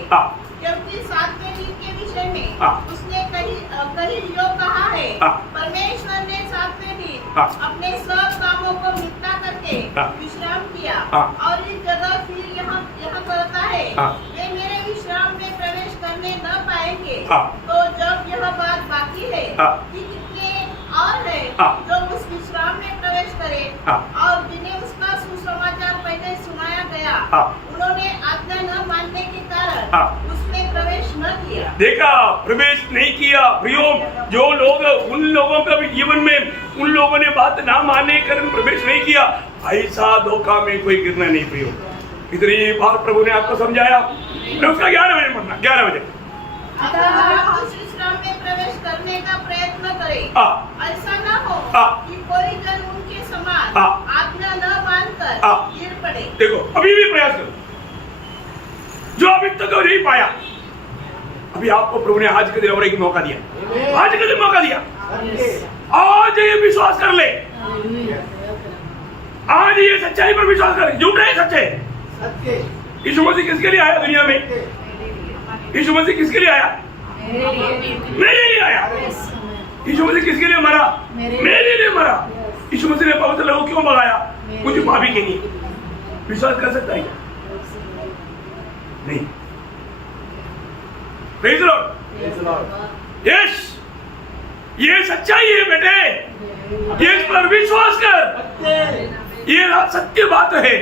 क्योंकि 7वें दिन के विषय में उसने कहीं यो कहा है, परमेश्वर ने 7वें दिन अपने सब कामों को निपटा करके विश्राम किया, और इस जगह फिर यहाँ कहता है, वे मेरे विश्राम में प्रवेश करने न पाएंगे। तो जब यह बात बाकी है कि कितने और है जो उस विश्राम में प्रवेश करे, और जिन्हें उसका सुसमाचार पहले सुनाया गया, उन्होंने आज्ञा न मानने के कारण उसमें प्रवेश न किया। देखा, प्रवेश नहीं किया। प्रियो, जो लोग, उन लोगों का भी जीवन में उन लोगों ने बात ना मानने के कारण प्रवेश नहीं किया, ऐसा धोखा में कोई गिरना नहीं। प्रियो, इतनी बार प्रभु ने आपको समझाया। उसका 11 बजे पढ़ना, 11 बजे। अगर उस विश्राम में प्रवेश करने का प्रयत्न करे, ऐसा न हो कि कोई जन उनके समान आज्ञा न मानकर गिर पड़े। देखो, अभी भी प्रयास करो, जो अभी तक नहीं पाया। अभी आपको प्रभु ने आज के दिन और एक मौका दिया, आज के दिन मौका दिया। आज ये विश्वास कर ले, आज ये सच्चाई पर विश्वास कर। झूठे है सच्चे। यीशु मसीह किसके लिए आया दुनिया में? यीशु मसीह किसके लिए आया? मेरे लिए आया। यीशु मसीह किसके लिए मरा? मेरे लिए मरा। यीशु मसीह ने पवित्र लहू क्यों बहाया? मुझे पापी के लिए। विश्वास कर सकता है नहीं? Praise the Lord. यस, ये सच्चाई है बेटे, ये इस पर विश्वास कर, ये सत्य बात है।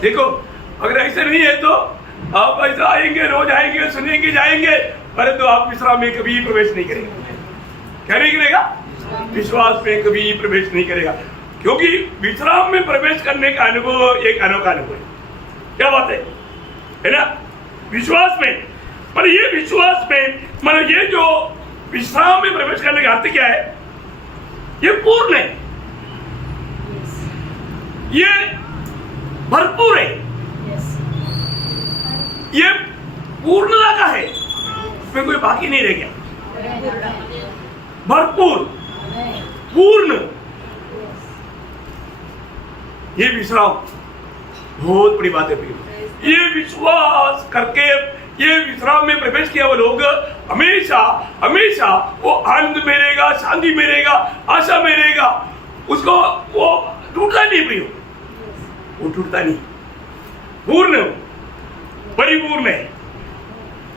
देखो, अगर ऐसे नहीं है तो आप ऐसा आएंगे, रोज आएंगे, सुनेंगे, जाएंगे, परंतु आप विश्राम में कभी प्रवेश नहीं करेंगे। क्या नहीं करेगा? विश्वास में कभी प्रवेश नहीं करेगा, क्योंकि विश्राम में प्रवेश करने का अनुभव एक अनोखा अनुभव है। क्या बात है ना? विश्वास में, पर ये विश्वास में, मतलब ये जो विश्राम में प्रवेश करने का अर्थ क्या है? ये पूर्ण है, ये भरपूर है, ये पूर्णता का है, इसमें कोई बाकी नहीं रह गया। भरपूर, पूर्ण, ये विश्राम बहुत बड़ी बात है। ये विश्वास करके ये विश्राम में प्रवेश किया वो लोग हमेशा हमेशा वो आनंद मिलेगा, शांति मिलेगा, आशा मिलेगा, उसको वो टूटता नहीं प्रियो, वो टूटता नहीं, पूर्ण, परिपूर्ण है।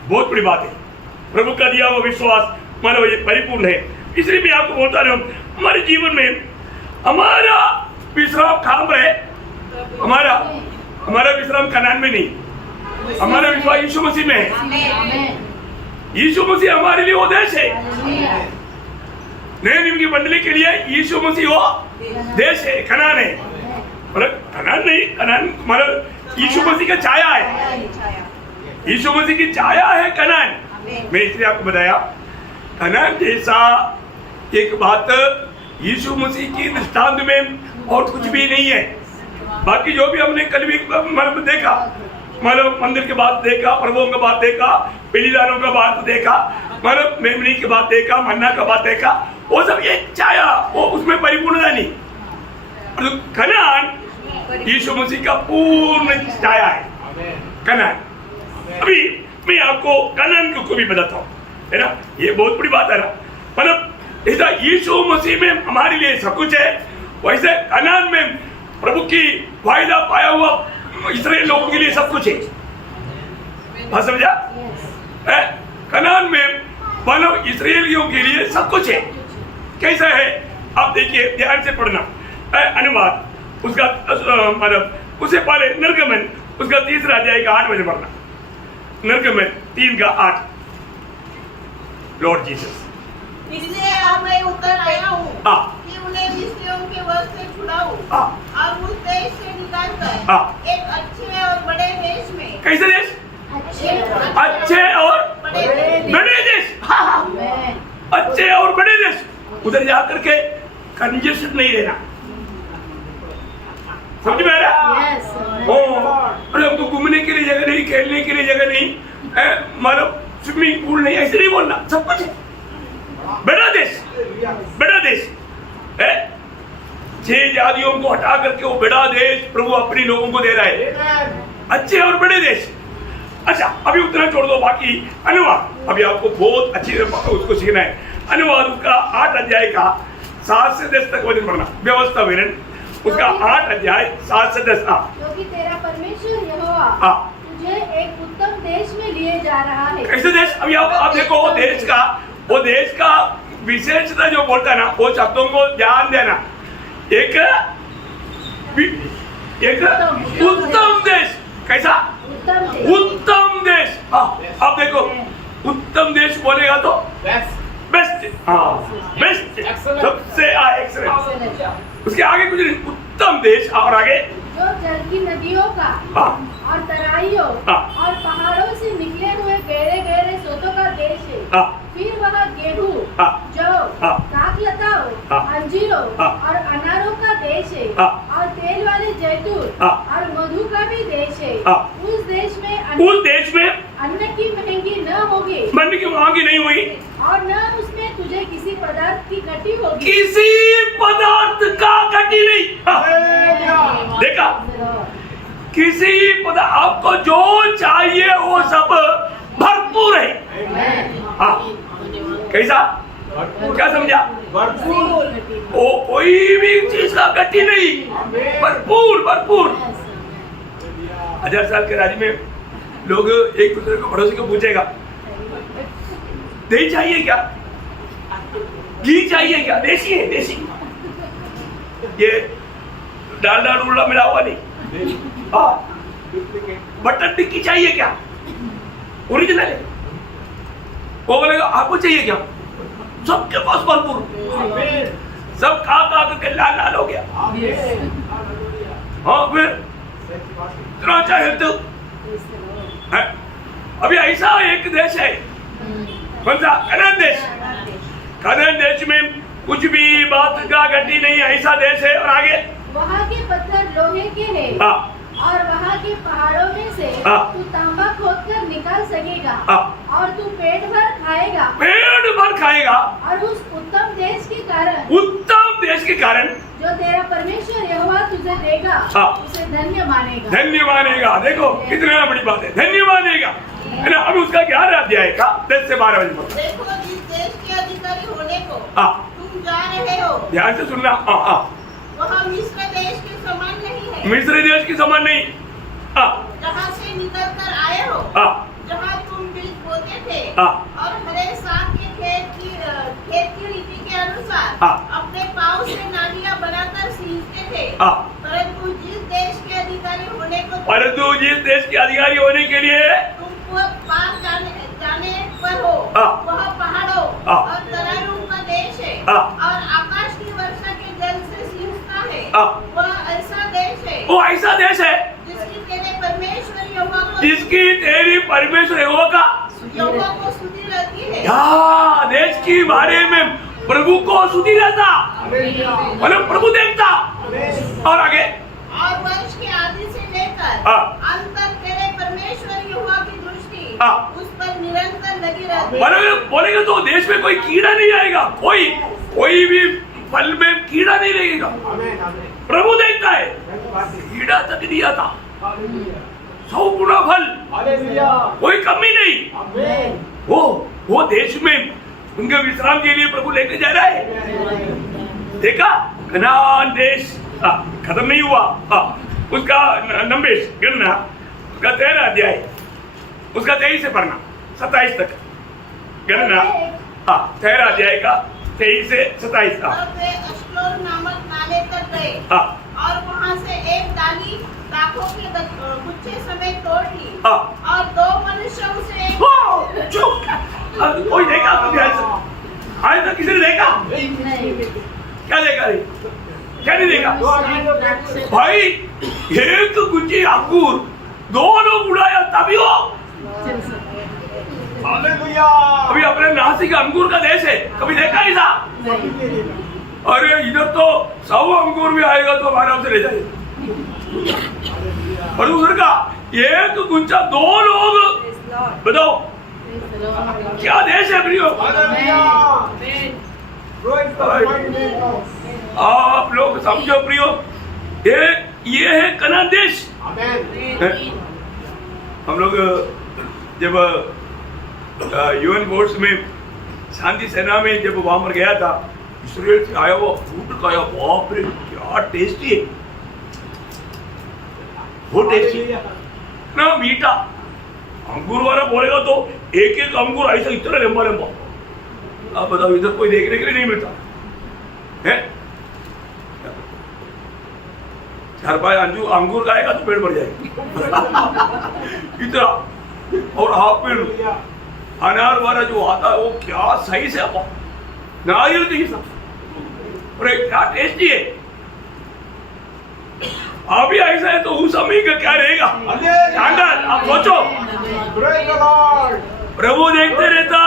बहुत बड़ी बात है। प्रभु का दिया वो विश्वास मानो ये परिपूर्ण है। इसलिए मैं आपको बोलता रहा हूं, हमारे जीवन में हमारा विश्राम कहां पर है? हमारा विश्राम कनान में नहीं, हमारा विश्वास यीशु मसीह में है। यीशु मसीह हमारे लिए वो देश है। नए नियम की मंडली के लिए यीशु मसीह वो देश है, कनान है। मतलब कनान नहीं, कनान मतलब यीशु मसीह का छाया है, यीशु मसीह की छाया है कनान। मैं इसलिए आपको बताया, कनान जैसा एक बात यीशु मसीह की दृष्टांत में और कुछ भी नहीं है। बाकी जो भी हमने कल भी मतलब देखा, मतलब मंदिर के बाद देखा, प्रभुओं का बात देखा, बलिदानों का बात देखा, मतलब मेमनी की बात देखा, मन्ना का बात देखा, वो सब ये छाया, वो उसमें परिपूर्णता नहीं। और कनान यीशु मसीह का पूर्ण छाया है, कनान। अभी मैं आपको कनान को भी बताता हूँ, है ना? ये बहुत बड़ी बात है ना। मतलब ऐसा यीशु मसीह में हमारे लिए सब कुछ है, वैसे कनान में प्रभु की वायदा पाया हुआ इस्राएल लोगों के लिए सब कुछ है। बात समझा? कनान में मानव इस्राएलियों के लिए सब कुछ है। कैसा है आप देखिए, ध्यान से पढ़ना अनुवाद, उसका मतलब उससे पहले निर्गमन उसका 3 अध्याय का 8 बजे पढ़ना। निर्गमन 3 का 8। लॉर्ड जीसस इसलिए अब मैं उतर आया हूँ हाँ। कि उन्हें मिस्रियों के वश से छुड़ाऊं हाँ। और उस देश से निकालकर हाँ। एक अच्छे और बड़े देश में कैसे देश? अच्छे और बड़े देश। हाँ। अच्छे और बड़े देश। उधर जाकर के कंजेशन नहीं रहना। समझ में आ रहा? अरे हमको घूमने के लिए जगह नहीं, खेलने के लिए जगह नहीं, मतलब स्विमिंग पूल नहीं, ऐसे नहीं बोलना। सब कुछ है। बड़ा देश, बड़ा देश है। 6 जातियों को हटा करके वो बड़ा देश प्रभु अपने लोगों को दे रहा है। अच्छे और बड़े देश। अच्छा, अभी उतना छोड़ दो, बाकी अनुवाद अभी आपको बहुत अच्छी तरह उसको सीखना है। अनुवाद उसका 8 अध्याय का 7 से 10 तक वचन पढ़ना। व्यवस्था विवरण उसका 8 अध्याय 7 से 10। क्योंकि तेरा परमेश्वर यहोवा तुझे एक उत्तम देश में लिए जा रहा है। कैसे देश? अभी आप देखो वो देश का विशेषता जो बोलता है ना, वो शब्दों को ध्यान देना। एक उत्तम देश। कैसा? उत्तम देश। आप देखो उत्तम देश बोलेगा तो बेस्ट। बेस्ट, सबसे एक्सीलेंट। उसके आगे कुछ नहीं, उत्तम देश। और आगे जो जल की नदियों का और तराइयों और पहाड़ों से निकले हुए गहरे गहरे सोतों का देश है। फिर वह गेहूं, जौ, काकलताओं, अंजीरों और अनारों का देश है। और तेल वाले जैतून और मधु का भी देश है। उस देश में अन्न की महंगी न होगी, मन की महंगी नहीं हुई, और न उसमें तुझे किसी पदार्थ की घटी होगी। किसी पदार्थ का घटी नहीं। देखा? किसी पदार्थ, आपको जो चाहिए वो सब भरपूर है। कैसा? क्या समझा? वो कोई भी चीज का घटी नहीं, भरपूर भरपूर। 1000 साल के राज्य में लोग एक दूसरे को, पड़ोसी को पूछेगा, दही चाहिए क्या, घी चाहिए क्या? देसी है, देसी। ये डालडा डूल्डा मिला हुआ नहीं। बटर टिक्की चाहिए क्या? ओरिजिनल है। वो बोलेगा आपको चाहिए क्या? सबके पास भरपूर, सब खा करके लाल लाल हो गया। हाँ, फिर इतना चाहे तो है। अभी ऐसा एक देश है, कौन सा? कनान देश। कनान देश में कुछ भी बात का घटी नहीं, ऐसा देश है। और आगे वहाँ के पत्थर लोहे के हैं, और वहाँ के पहाड़ों में से तू तांबा खोदकर निकाल सकेगा, और तू पेट भर खाएगा। पेट भर खाएगा। और उस उत्तम देश के कारण जो तेरा परमेश्वर यहोवा तुझे देगा, उसे धन्य मानेगा। धन्य मानेगा। देखो कितना बड़ी बात है, धन्य मानेगा, है ना? अभी उसका 11 अध्याय का 10 से 12 बजे। देखो, जिस देश के अधिकारी होने को तुम जा रहे हो, ध्यान से सुनना। वहाँ मिस्र देश के समान नहीं है। मिस्र देश की समान नहीं। जहाँ से निकल कर आए हो, जहाँ तुम बीज बोते थे और हरे साग के खेत की रीति के अनुसार अपने पाँव से नालियाँ बनाकर सींचते थे। परंतु जिस देश के अधिकारी होने के लिए तुमको पार जाने पर हो, वह पहाड़ों और तराइयों का देश है, और आकाश की वर्षा के जल से सींचता है। वह ऐसा देश है, वो ऐसा देश है जिसकी तेरे परमेश्वर यहोवा को सुधि रहती है। देश के बारे में प्रभु को सुधि रहता, मतलब प्रभु देखता। और आगे और वर्ष के आदि से लेकर अंत तक तेरे परमेश्वर यहोवा की दृष्टि उस पर निरंतर लगी रहती है। बोलेगा तो देश में कोई कीड़ा नहीं आएगा, कोई भी फल में कीड़ा नहीं लगेगा। प्रभु देखता है, कीड़ा तक दिया था, 100 गुना फल, कोई कमी नहीं। वो देश में उनके विश्राम के लिए प्रभु लेके जा रहा है। देखा? कनान देश खत्म नहीं हुआ। उसका नंबेश गणना उसका 13 अध्याय उसका 23 से पढ़ना 27 तक। गणना 13 अध्याय का 23 से 27 का। वे अश्लोर नामक नाले तक गए और वहाँ से एक डाली दाखों के गुच्छे समेत तोड़ ली हाँ। और 2 मनुष्य उसे चुप। कोई देखा कभी आज तक किसी ने देखा? नहीं। क्या देखा रे? क्या नहीं देखा? भाई एक गुच्छी अंगूर 2 लोग उड़ाया तभी हो। हालेलुया। अभी अपने नासिक अंगूर का देश है, कभी देखा ऐसा? अरे इधर तो 100 अंगूर भी आएगा तो आराम से ले जाएगा। और उधर का एक गुच्छा 2 लोग, बताओ क्या देश है प्रियो? Hallelujah. Praise the mighty name of- आप लोग समझो प्रियो, ये है कनान देश। Amen. हम लोग जब यूएन फोर्स में शांति सेना में जब वहां पर गया था, इस्राएल से आया वो फूड खाया, बाप रे क्या टेस्टी है, बहुत टेस्टी ना मीठा। अंगूर वाला बोलेगा तो एक एक अंगूर ऐसा इतना लंबा लंबा, आप बताओ इधर कोई देखने के लिए नहीं मिलता है। 4-5 अंगूर खाएगा तो पेट भर जाएगा इतना। और हाफ पेड़ अनार वाला जो आता है वो क्या सही से आता, नारियल के हिसाब, अरे क्या टेस्टी है। अभी ऐसा है तो उस समय का क्या रहेगा शानदार। आप सोचो, Praise the Lord. प्रभु देखते रहता,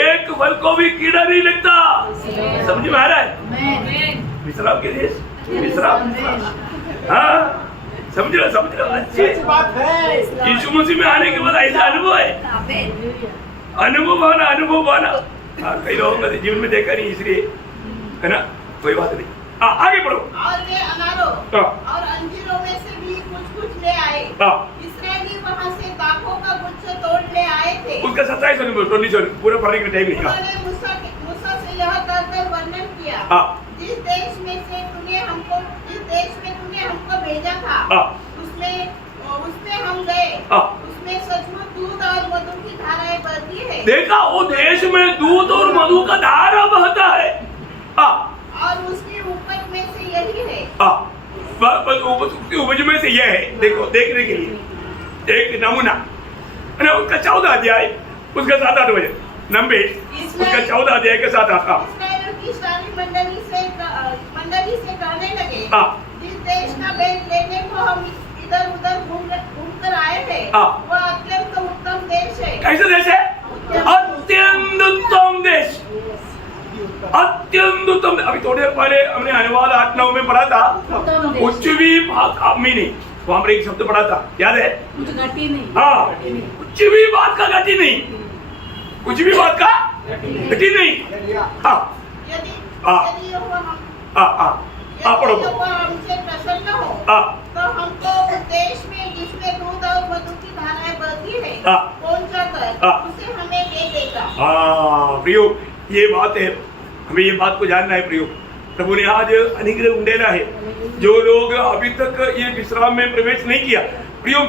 एक फल को भी कीड़ा नहीं लगता। समझ में आ रहा है? विश्राम के देश, विश्राम। हाँ समझ लो अच्छी सच बात है। यीशु मसीह में आने के बाद ऐसा अनुभव है, अनुभव आना। कई लोगों ने जीवन में देखा नहीं, इसलिए है ना, कोई बात नहीं। आगे बढ़ो। और वे अनारों और अंजीरों में से भी कुछ ले आए। इस्राएली वहां से दाखों का गुच्छे तोड़ ले आए थे। उसका 27 पूरा पढ़ने का टाइम नहीं। उन्होंने मूसा से यह कहकर वर्णन किया, जिस देश में तूने हमको भेजा था, उसमें हम गए, उसमें सचमुच दूध और मधु की धाराएं बहती है। देखा, वो देश में दूध और मधु का धारा बहता है। और उसकी उपज में से यही है। उसकी उपज में से यह है। देखो, देखने के लिए एक नमूना है ना। उसका 14 अध्याय, उसका 7-8 बजे नंबे, उसका 14 अध्याय के 7-8। इस्राएल की सारी मंडली से कहने लगे, जिस देश का भेद लेने को हम इधर उधर घूम कर आए थे, वह अत्यंत उत्तम देश है। कैसा देश है? अत्यंत उत्तम देश, अत्यंत उत्तम। अभी थोड़ी देर पहले हमने अनुवाद 8-9 में पढ़ा था, कुछ भी बात नहीं, वहां पर एक शब्द पढ़ा था, याद है? कुछ घटी नहीं। हाँ, कुछ भी बात का घटी नहीं, कुछ भी बात का घटी नहीं। यदि यहोवा हमसे प्रसन्न हो, तो हमको उस देश में जिसमें दूध और मधु की धाराएं बहती है पहुंचाकर उसे हमें दे देगा। प्रियो, ये बात है, हमें ये बात को जानना है प्रियो। प्रभु ने आज अनुग्रह उंडेला है, जो लोग अभी तक ये विश्राम में प्रवेश नहीं किया। प्रियो,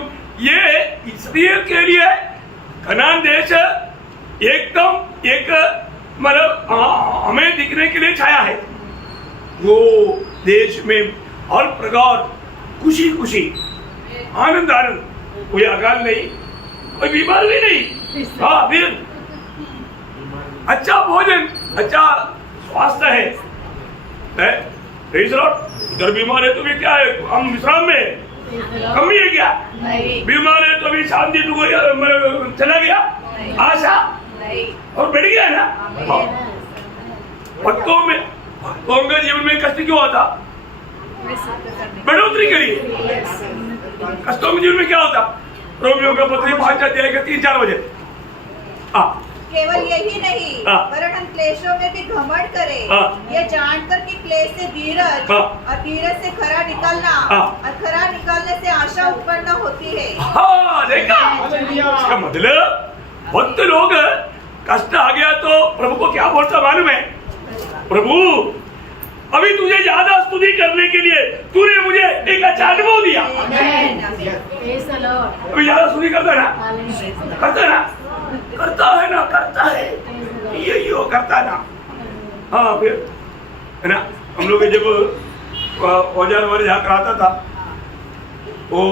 ये इस्राएल के लिए कनान देश एकदम एक मतलब हमें दिखने के लिए छाया है। वो देश में हर प्रकार खुशी खुशी, आनंद आनंद, कोई अकाल नहीं, कोई बीमार भी नहीं। हाँ, फिर अच्छा भोजन, अच्छा स्वास्थ्य है। इधर बीमार है तो भी क्या है, हम विश्राम में कमी है क्या? बीमार है तो भी शांति चला गया, आशा और बढ़ गया ना। भक्तों के जीवन में कष्ट क्यों आता? बढ़ोतरी के लिए। कष्टों के जीवन में क्या होता? रोमियों का पत्री 5 अध्याय के 3-4 बजे। केवल यही नहीं, पर हम क्लेशों में भी घमंड करें, ये जानकर कि क्लेश से धीरज और धीरज से खरा निकलना और खरा निकलने से आशा उत्पन्न होती है। हाँ, देखा? इसका मतलब भक्त लोग कष्ट आ गया तो प्रभु को क्या बोलता मालूम है? प्रभु, अभी तुझे ज्यादा स्तुति करने के लिए तूने मुझे एक अच्छा अनुभव दिया। अभी ज्यादा स्तुति करता ना, करता है ये करता है ना। हाँ, फिर है ना, हम लोग जब औजार वाले जहाँ कराता था वो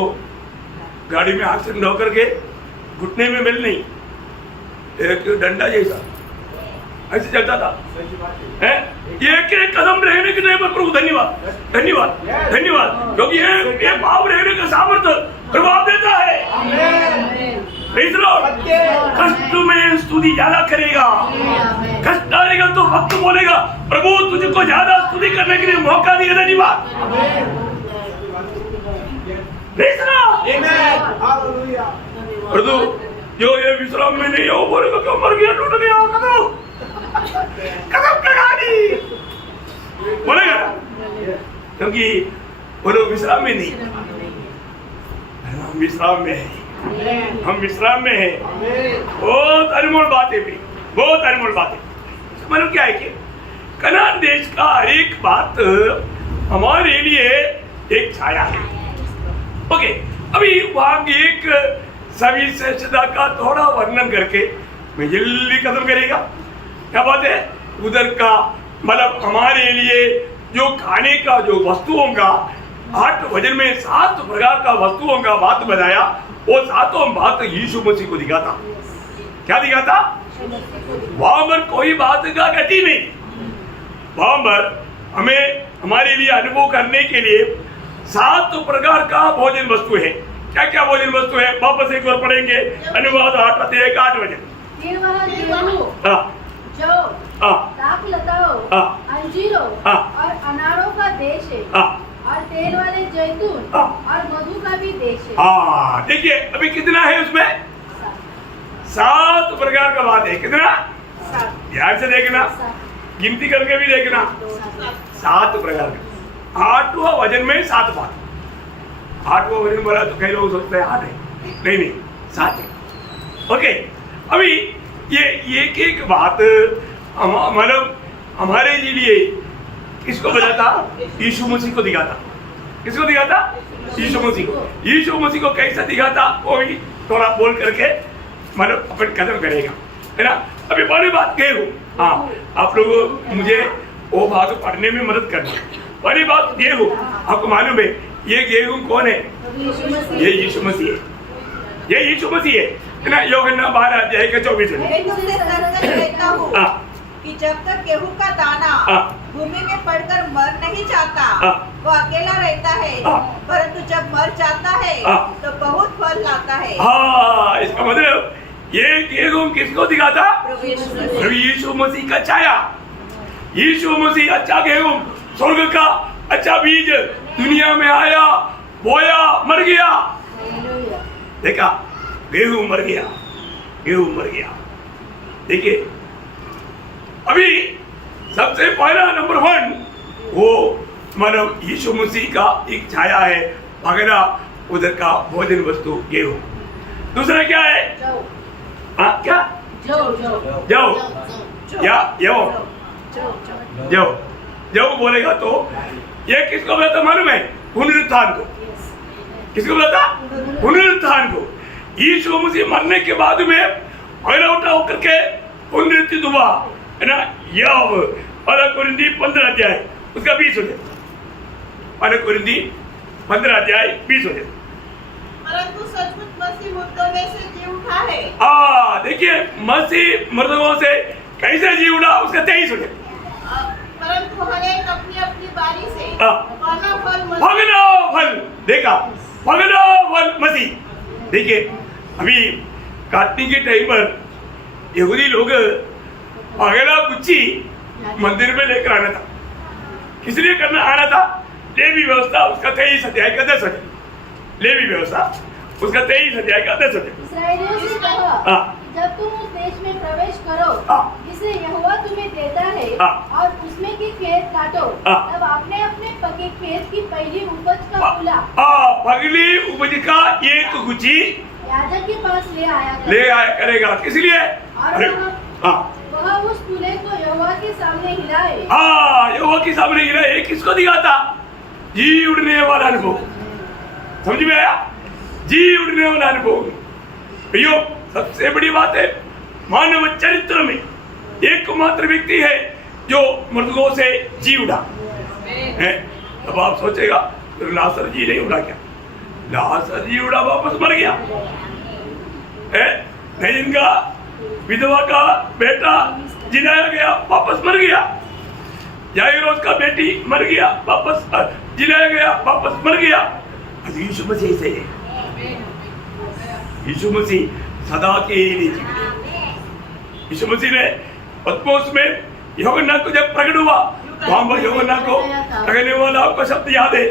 गाड़ी में एक्सीडेंट होकर के घुटने में मिल नहीं, एक डंडा जैसा ऐसे चलता था है। एक एक कदम रहने के लिए प्रभु धन्यवाद धन्यवाद धन्यवाद, क्योंकि ये भाव रहने का सामर्थ्य प्रभाव देता है। Praise the Lord। कष्ट में स्तुति ज्यादा करेगा, कष्ट आएगा तो भक्त बोलेगा प्रभु तुझको ज्यादा स्तुति करने के लिए मौका दिया, धन्यवाद। Praise the Lord। Amen। Hallelujah। प्रभु जो ये विश्राम में नहीं हो बोलेगा क्यों मर गया, टूट गया, कदम लगा दी बोलेगा, क्योंकि वो लोग विश्राम में नहीं, हम विश्राम में है, हम विश्राम में है। बहुत अनमोल बातें भी, बहुत अनमोल बातें। मतलब क्या है कि कनान देश का हर एक बात हमारे लिए एक छाया है। ओके, अभी वहां की एक सभी श्रेष्ठता का थोड़ा वर्णन करके मैं जल्दी खत्म करेगा। क्या बात है, उधर का मतलब हमारे लिए जो खाने का जो वस्तुओं का 8 वजन में 7 प्रकार का वस्तुओं का बात बताया, वो 7 बात यीशु मसीह को दिखाता। क्या दिखाता? वहां पर कोई बात का गति नहीं, वहां पर हमें हमारे लिए अनुभव करने के लिए 7 प्रकार का भोजन वस्तु है। क्या क्या भोजन वस्तु है? वापस एक बार पढ़ेंगे, अनुवाद 8 अध्याय 8 वचन। फिर वह गेहूं, जौ, दाखलताओं, अंजीरों और अनारों का देश है, और तेल वाले जैतून और मधु का भी देश है। हाँ, देखिए अभी कितना है उसमें? 7 प्रकार का बात है। कितना? ध्यान से देखना, गिनती करके भी देखना। 7 प्रकार का, 8वां वजन में 7 बात। 8वां वजन बोला तो कई लोग सोचते हैं 8 है, नहीं नहीं 7 है। ओके, अभी ये एक एक बात मतलब हमारे लिए किसको बताता? यीशु मसीह को दिखाता। किसको दिखाता? यीशु मसीह को। यीशु मसीह को कैसा दिखाता वो भी थोड़ा बोल करके मतलब अपन खत्म करेगा, है ना। अभी पहली बात गेहूं, हाँ आप लोग मुझे वो बात पढ़ने में मदद करना। पहली बात गेहूं, आपको मालूम है ये गेहूं कौन है? ये यीशु मसीह है, ये यीशु मसीह है ना। यूहन्ना 12 अध्याय का 24 मैं तुमसे सच कहता हूँ कि जब तक गेहूं का दाना भूमि में पड़कर मर नहीं जाता वो अकेला रहता है, परंतु जब मर जाता है तो बहुत फल लाता है। हाँ, इसका मतलब ये गेहूं किसको दिखाता? प्रभु यीशु मसीह का छाया। यीशु मसीह अच्छा गेहूं, स्वर्ग का अच्छा बीज दुनिया में आया, बोया, मर गया। देखा, गेहूं मर गया, गेहूं मर गया। देखिए अभी सबसे पहला नंबर 1 वो मानव यीशु मसीह का एक छाया है। अगला उधर का भोजन वस्तु गेहूं। दूसरा क्या है? क्या? जौ बोलेगा तो ये किसको बताता मालूम है? पुनरुत्थान को। किसको बताता? पुनरुत्थान को। यीशु मसीह मरने के बाद में अगला उठा होकर के पुनरुत्थित हुआ, है ना। यव पहला कुरिन्थी 15 अध्याय उसका 20 हो जाए। पहला कुरिन्थी 15 अध्याय 20 हो जाए। परंतु सचमुच मसीह मुर्दों में से जी उठा है। देखिए मसीह मुर्दों से कैसे जी उठा उसका 23 हो जाए। परंतु हर एक अपनी अपनी बारी से पहला फल देखा, पहला फल मसीह। देखिए अभी काटने के टाइम पर यहूदी लोग पगला गुच्छी मंदिर में लेकर आना था। किस लिए करना आना था? लेवी व्यवस्था उसका 23 अध्याय का 10 वचन। लेवी व्यवस्था उसका 23 अध्याय का 10 वचन। इस्राएलियों से कहा, जब तुम उस देश में प्रवेश करो जिसे यहोवा तुम्हें देता है और उसमें की खेत काटो, तब अपने अपने पके खेत की पहली उपज का फूला पगली उपज का एक गुच्छी याजक के पास ले आया करेगा। किस लिए? वह उस फूले को यहोवा के सामने हिलाए। यहोवा के सामने हिलाए। किसको दिखाता? जी उड़ने वाला अनुभव। समझ में आया? जी उड़ने वाला अनुभव। भैया सबसे बड़ी बात है, मानव चरित्र में एकमात्र व्यक्ति है जो मृतकों से जी उड़ा है। अब आप सोचेगा लाजर जी नहीं उड़ा क्या? लाजर जीवड़ा वापस मर गया। नाइन का विधवा का बेटा जिलाया गया, वापस मर गया। याइरोस का बेटी मर गया, वापस जिलाया गया, वापस मर गया। यीशु मसीह से यीशु मसीह सदा के लिए जीवित। यीशु मसीह ने पत्मोस में यूहन्ना को जब प्रकट हुआ, वहां पर यूहन्ना को कहने वाला आपको शब्द याद है,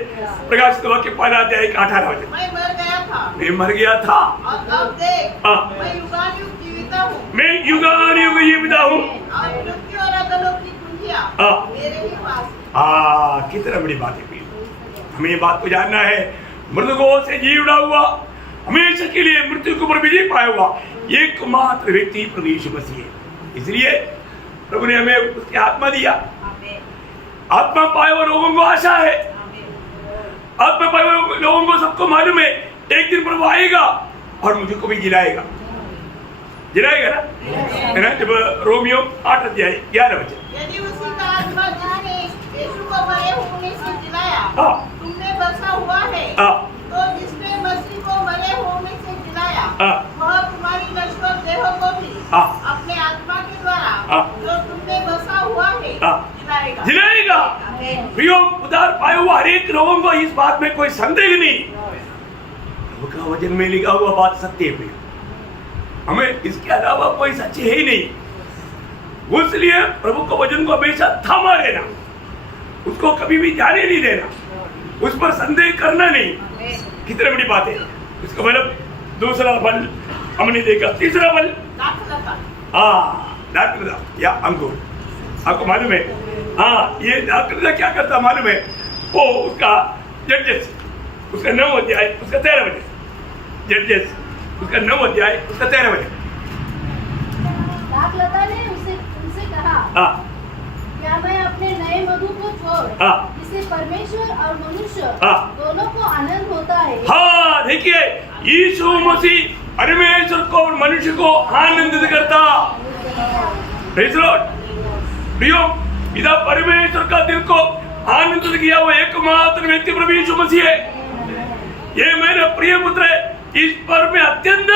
प्रकाशित वाक्य 5 अध्याय 18 वचन। मैं मर गया था मैं मर गया था और अब देख हाँ। मैं युगानुयुग जीविता हूँ मैं युगानुयुग जीविता हूँ। और मृत्यु और अधोलोक की कुंजियाँ हाँ। मेरे ही पास हैं। कितना बड़ी बात है प्रिय। हमें ये बात को जानना है, मृतकों से जी उड़ा हुआ, हमेशा के लिए मृत्यु के ऊपर विजय पाया हुआ एकमात्र व्यक्ति प्रभु यीशु मसीह है। इसलिए प्रभु ने हमें उसकी आत्मा दिया। आत्मा पाए हुए लोगों को आशा है, आत्मा पाए हुए लोगों को सबको मालूम है एक दिन प्रभु आएगा और मुझको भी जिलाएगा, जिलाएगा ना, है ना। जब रोमियो 8 अध्याय 11 वचन। यदि उसी का आत्मा जिसने यीशु को मरे होने से जिलाया हाँ। तुमने बसा हुआ है, हाँ। तो जिसने मसीह को मरे होने से जिलाया हाँ। वह तुम्हारी नश्वर देहों को भी हाँ। अपने आत्मा के द्वारा हाँ। जो तुमने बसा हुआ है हाँ। जिलाएगा। जिलाएगा। प्रियो, उद्धार पाए हुआ हर एक लोगों को इस बात में कोई संदेह नहीं। प्रभु का वचन में लिखा हुआ बात सत्य है प्रियो, हमें इसके अलावा कोई सच्ची है ही नहीं। इसलिए प्रभु को वचन को हमेशा थामा रहना, उसको कभी भी जाने नहीं देना, उस पर संदेह करना नहीं। कितनी बड़ी बात है। इसका मतलब दूसरा फल हमने देखा, तीसरा फल दाखलता या अंकुर। आपको मालूम है, ये दाखलता क्या करता मालूम है? वो उसका जजेस उसका 9 अध्याय उसका 13 वचन, जजेस उसका 9 अध्याय उसका 13 वचन। दाखलता ने उनसे कहा, क्या मैं अपने नए मधु को छोड़ जिससे परमेश्वर और मनुष्य दोनों को आनंद होता है। हाँ, देखिए यीशु मसीह परमेश्वर को और मनुष्य को आनंदित करता। Praise the Lord. प्रियो, पिता परमेश्वर का दिल को आनंदित किया वो एकमात्र व्यक्ति प्रभु यीशु मसीह है। ये मेरा प्रिय पुत्र है, इस पर मैं अत्यंत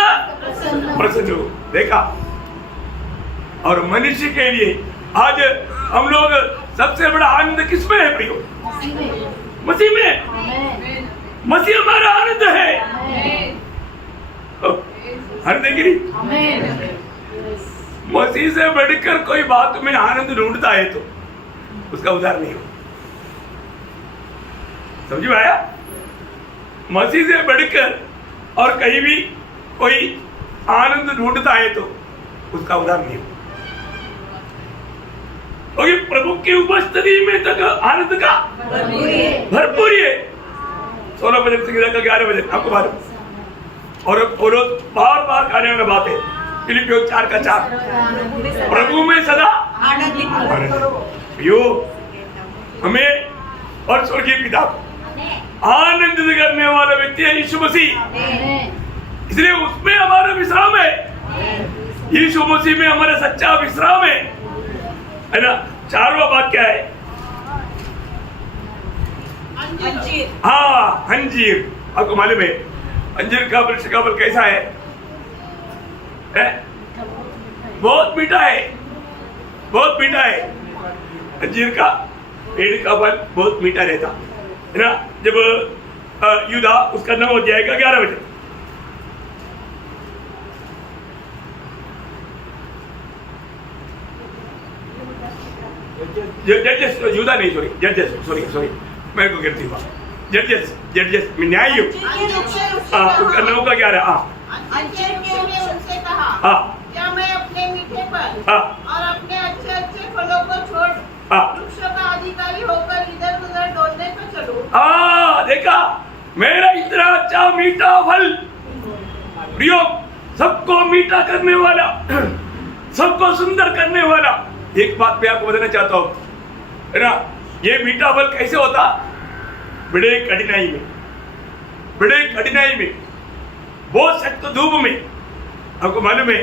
प्रसन्न हूँ। देखा, और मनुष्य के लिए आज हम लोग सबसे बड़ा आनंद किसमें है प्रियो? मसीह में। मसीह हमारा आनंद है। आनंद है कि नहीं? मसीह से बढ़कर कोई बात में आनंद ढूंढता है तो उसका उद्धार नहीं हो। समझ में आया? मसीह से बढ़कर और कहीं भी कोई आनंद ढूंढता है तो उसका उद्धार नहीं हो। क्योंकि प्रभु की उपस्थिति में तक आनंद का भरपूर है। 16 वचन संगीता का 11 वचन आपको मालूम। और बार बार कहने वाली बात है, फिलिपियों 4 का 4, प्रभु में सदा यो हमें और स्वर्गीय पिता को आनंदित करने वाला व्यक्ति है यीशु मसीह। इसलिए उसमें हमारा विश्राम है, यीशु मसीह में हमारा सच्चा विश्राम है ना। 4वां बात क्या है? अंजीर। आपको मालूम है अंजीर का वृक्ष का फल कैसा है? बहुत मीठा है, बहुत मीठा है। अंजीर का पेड़ का फल बहुत मीठा रहता है ना। जब यूदा उसका 9 अध्याय का 11 वचन, जजेस यूदा नहीं, सॉरी मैं को गिरती हुआ जजेस में न्याय उसका 9 का 11। उनसे कहा, क्या मैं अपने मीठे फल और अपने अच्छे अच्छे फलों को छोड़ वृक्षों का अधिकारी होकर इधर उधर डोलने पे चलूं? देखा, मेरा इतना अच्छा मीठा फल प्रियो, सबको मीठा करने वाला, सबको सुंदर करने वाला। एक बात मैं आपको बताना चाहता हूँ, है ना। ये मीठा फल कैसे होता? बड़े कठिनाई में, बहुत सख्त धूप में। आपको मालूम है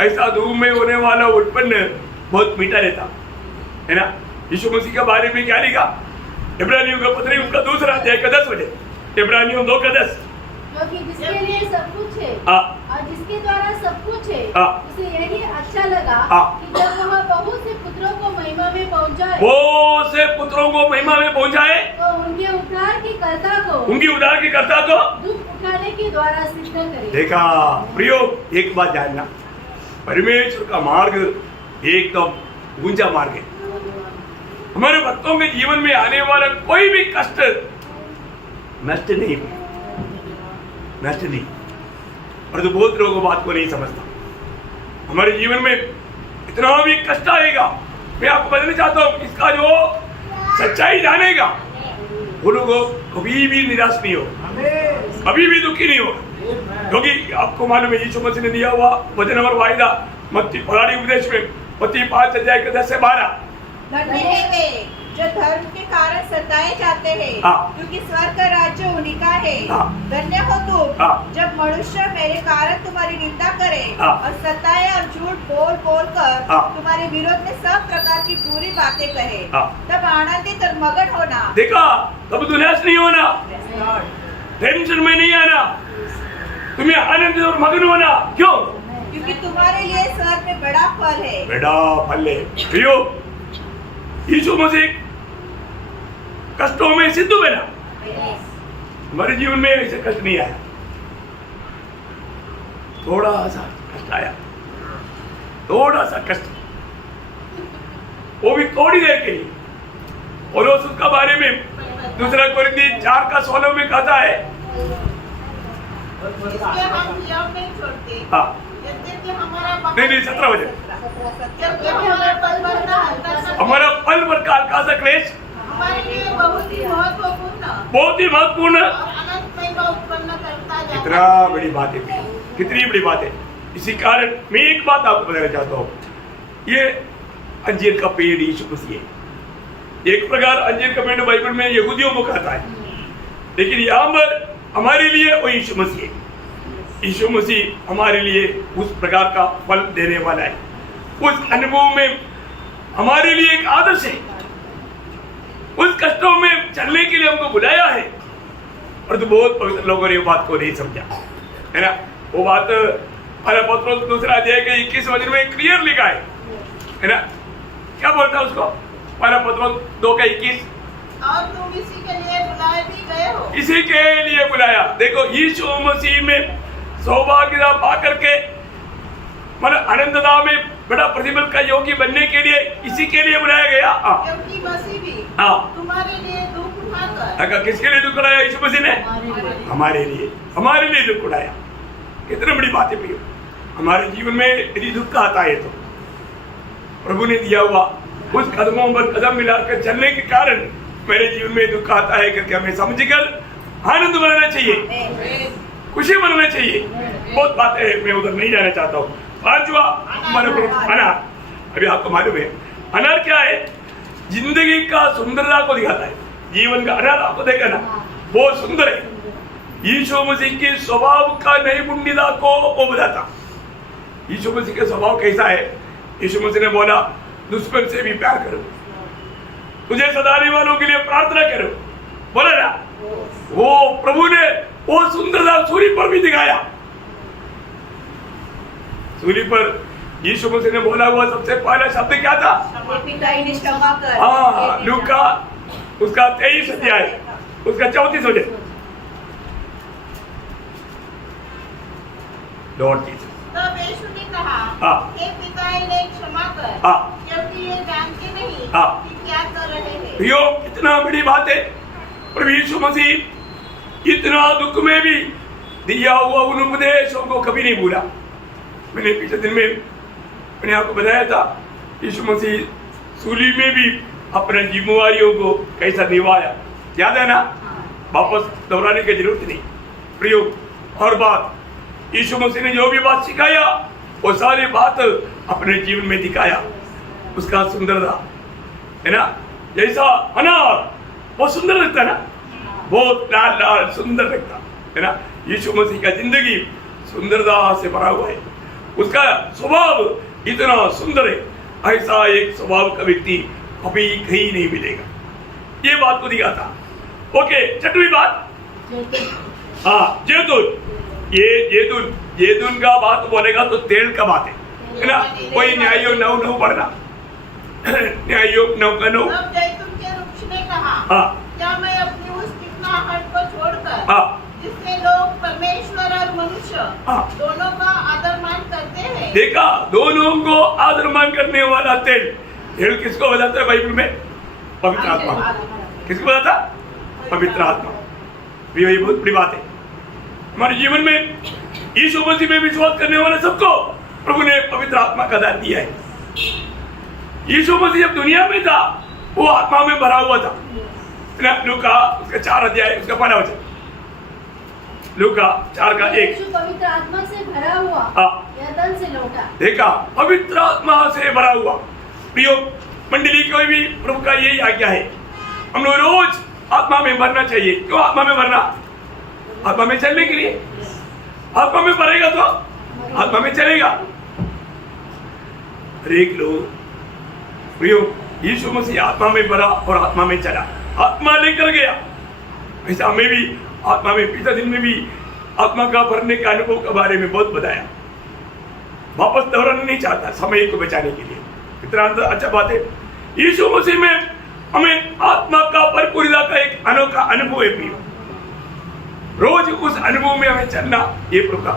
ऐसा धूप में होने वाला उत्पन्न बहुत मीठा रहता है ना। यीशु मसीह के बारे में क्या लिखा? इब्रानियों का पत्री उसका 2 अध्याय का 10 वचन, इब्रानियों 2 का 10, जो कि जिसके लिए सब कुछ है हाँ और जिसके द्वारा सब कुछ है, हाँ। उसे यही अच्छा लगा हाँ। कि जब वह बहुत से पुत्रों को महिमा में पहुंचाए वो से पुत्रों को महिमा में पहुंचाए, तो उनके उद्धार के कर्ता को उनकी उद्धार की कर्ता को दुख उठाने के द्वारा सिद्ध करे। देखा प्रियो, एक बात जानना, परमेश्वर का मार्ग एकदम ऊंचा मार्ग है। हमारे भक्तों के जीवन में आने वाला कोई भी कष्ट नष्ट नहीं, नष्ट नहीं। और तो बहुत लोगों बात को नहीं समझता। हमारे जीवन में इतना भी कष्ट आएगा, मैं आपको बताना चाहता हूँ, इसका जो सच्चाई जानेगा वो लोग कभी भी निराश नहीं हो, कभी भी दुखी नहीं हो, क्योंकि आपको मालूम है यीशु मसीह ने दिया हुआ वचन और वायदा मत्ती पुरानी उपदेश में मत्ती 5 अध्याय के 10 से 12। धन्य है वे जो धर्म के कारण सताए जाते हैं, हाँ। क्योंकि स्वर्ग का राज्य उन्हीं का है। हाँ। धन्य हो तुम हाँ। जब मनुष्य मेरे कारण तुम्हारी निंदा करे हाँ। और सताए और झूठ बोल बोल कर हाँ। तुम्हारे विरोध में सब प्रकार की बुरी बातें कहे, हाँ। तब आनंदित और मगन होना। देखा, तब निराश नहीं होना, टेंशन में नहीं आना, तुम्हें आनंद और मगन होना। क्यों? क्योंकि तुम्हारे लिए स्वर्ग में बड़ा फल है। बड़ा फल है। प्रियो, यीशु मसीह कष्टों में सिद्ध बना। हमारे जीवन में ऐसे कष्ट नहीं आया, थोड़ा सा कष्ट आया, थोड़ा सा कष्ट, वो भी थोड़ी देर के लिए। और उसका बारे में दूसरा कोरिन्थियों 4 का 16 में कहता है, इसलिए हम नियम नहीं छोड़ते। हाँ यद्यपि हमारा नहीं 17 बजे, जबकि हमारा पल भर का हल्का सा हमारा पल भर का हल्का सा क्लेश हमारे लिए बहुत ही महत्वपूर्ण बहुत ही महत्वपूर्ण और अनंत महिमा उत्पन्न करता जाता कितना बड़ी बात है, कितनी बड़ी बात है। इसी कारण मैं एक बात आपको बताना चाहता हूँ, ये अंजीर का पेड़ यीशु मसीह है। एक प्रकार अंजीर का पेड़ बाइबल में यहूदियों को कहता है, लेकिन यहाँ पर हमारे लिए वो यीशु मसीह है। यीशु मसीह हमारे लिए उस प्रकार का फल देने वाला है। उस अनुभव में हमारे लिए एक आदर्श है, उस कष्टों में चलने के लिए हमको बुलाया है। और तो बहुत पवित्र लोगों ने वो बात को नहीं समझा, है ना। वो बात पत्रोस दूसरा अध्याय के 21 वचन में क्लियर लिखा है ना। क्या बोलता है उसको? पत्रोस 2 का 21, और तुम इसी के लिए बुलाए भी गए हो। इसी के लिए बुलाया। देखो, यीशु मसीह में सौभाग्यता पा करके मतलब आनंदता में बड़ा प्रतिफल का योगी बनने के लिए इसी के लिए बुलाया गया। क्योंकि मसीह भी हाँ। तुम्हारे लिए दुख उठाकर अगर किसके लिए दुख उठाया? यीशु मसीह ने हमारे लिए दुख उठाया। कितनी बड़ी बात है प्रियो। हमारे जीवन में यदि दुख आता है तो प्रभु ने दिया हुआ उस कदमों पर कदम मिलाकर चलने के कारण मेरे जीवन में दुख आता है करके हमें समझकर आनंद मनाना चाहिए, खुशी मनाना चाहिए। बहुत बात है, मैं उधर नहीं जाना चाहता हूँ। पांचवा हमारे अनार। अभी आपको मालूम है अनार क्या है? जिंदगी का सुंदरता को दिखाता है। जीवन का अनार आपको देखा ना, बहुत सुंदर है। यीशु मसीह के स्वभाव का नैपुण्यता को वो बताता। यीशु मसीह का स्वभाव कैसा है? यीशु मसीह ने बोला, दुश्मन से भी प्यार करो, तुझे सताने वालों के लिए प्रार्थना करो, बोला ना। वो प्रभु ने वो सुंदरता सूली पर भी दिखाया। सूली पर यीशु मसीह ने बोला हुआ सबसे पहला शब्द क्या था? पिता इन्हें क्षमा कर। हाँ, लूका उसका 23 अध्याय उसका 34 वचन। Lord Jesus. तब यीशु ने कहा, हाँ। हे पिता इन्हें क्षमा कर, हाँ। क्योंकि ये जानते नहीं हाँ। कि क्या कर रहे हैं। प्रियो, कितना बड़ी बात है। और यीशु मसीह इतना दुख में भी दिया हुआ उन उपदेशों को कभी नहीं भूला। मैंने पिछले दिन में मैंने आपको बताया था, यीशु मसीह सूली में भी अपने जिम्मेवारियों को कैसा निभाया, याद है ना। वापस दोहराने की जरूरत नहीं प्रियो। और बात यीशु मसीह ने जो भी बात सिखाया वो सारी बात अपने जीवन में दिखाया। उसका सुंदरता है ना, जैसा अनार वो सुंदर लगता है ना, बहुत लाल लाल सुंदर लगता है ना। यीशु मसीह का जिंदगी सुंदरता से भरा हुआ है। उसका स्वभाव इतना सुंदर है, ऐसा एक स्वभाव का व्यक्ति कभी कहीं नहीं मिलेगा। ये बात को दिखाता। ओके, छठवीं बात, हाँ जैतून, ये जैतून का बात बोलेगा तो तेल का बात है ना। कोई न्याय नौ पढ़ना, न्याय 9 का 9। तब जैतून के वृक्ष ने कहा, हाँ क्या मैं अपनी उस चिकनाहट को छोड़कर हाँ जिससे लोग परमेश्वर और मनुष्य हाँ। दोनों का आदर मान करते हैं। देखा, दोनों को आदर मान करने वाला तेल। तेल किसको बताता है बाइबल में? पवित्र आत्मा। किसको बताता? पवित्र आत्मा। ये बहुत बड़ी बात है हमारे जीवन में। यीशु मसीह में विश्वास करने वाले सबको प्रभु ने पवित्र आत्मा का दान दिया है। यीशु मसीह जब दुनिया में था वो आत्मा में भरा हुआ था। लूका उसका 4 अध्याय उसका 1 वचन, लूका 4 का 1। यीशु पवित्र आत्मा से भरा हुआ हाँ। यरदन से लौटा। देखा, पवित्र आत्मा से भरा हुआ। प्रियो मंडली को भी प्रभु का यही आज्ञा है, हम लोग रोज आत्मा में भरना चाहिए। क्यों आत्मा में भरना? आत्मा में चलने के लिए। आत्मा में भरेगा तो आत्मा में चलेगा। हर एक लोग प्रियो यीशु मसीह आत्मा में भरा और आत्मा में चला, आत्मा लेकर गया। ऐसा हमें भी आत्मा में पिछले दिन में भी आत्मा का भरने का अनुभव के बारे में बहुत बताया। वापस दोहराना नहीं चाहता समय को बचाने के लिए। इतना अच्छा बात है, यीशु मसीह में हमें आत्मा का परिपूर्णता का एक अनोखा अनुभव है प्रियो। रोज उस अनुभव में हमें चलना, ये प्रभु का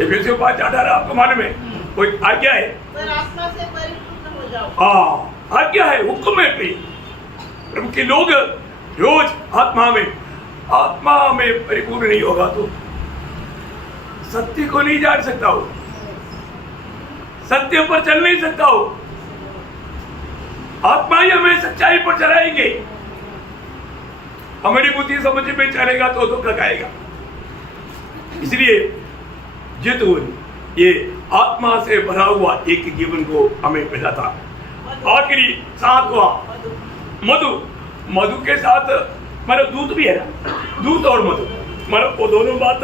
एफेसियों 5:18 आपको मालूम है, कोई आज्ञा है। पर आत्मा से परिपूर्ण हो जाओ। हाँ आज्ञा है, हुक्म है प्रिय प्रभु के। लोग रोज आत्मा में परिपूर्ण नहीं होगा तो सत्य को नहीं जान सकता हो, सत्य पर चल नहीं सकता हो। आत्मा ही हमें सच्चाई पर चलाएंगे। हमारी बुद्धि समझ में चलेगा तो दुख लगाएगा। इसलिए जैतून ये आत्मा से भरा हुआ एक जीवन को हमें मिला था। आखिरी 7वां मधु के साथ मतलब दूध भी है ना, दूध और मधु, मतलब वो दोनों बात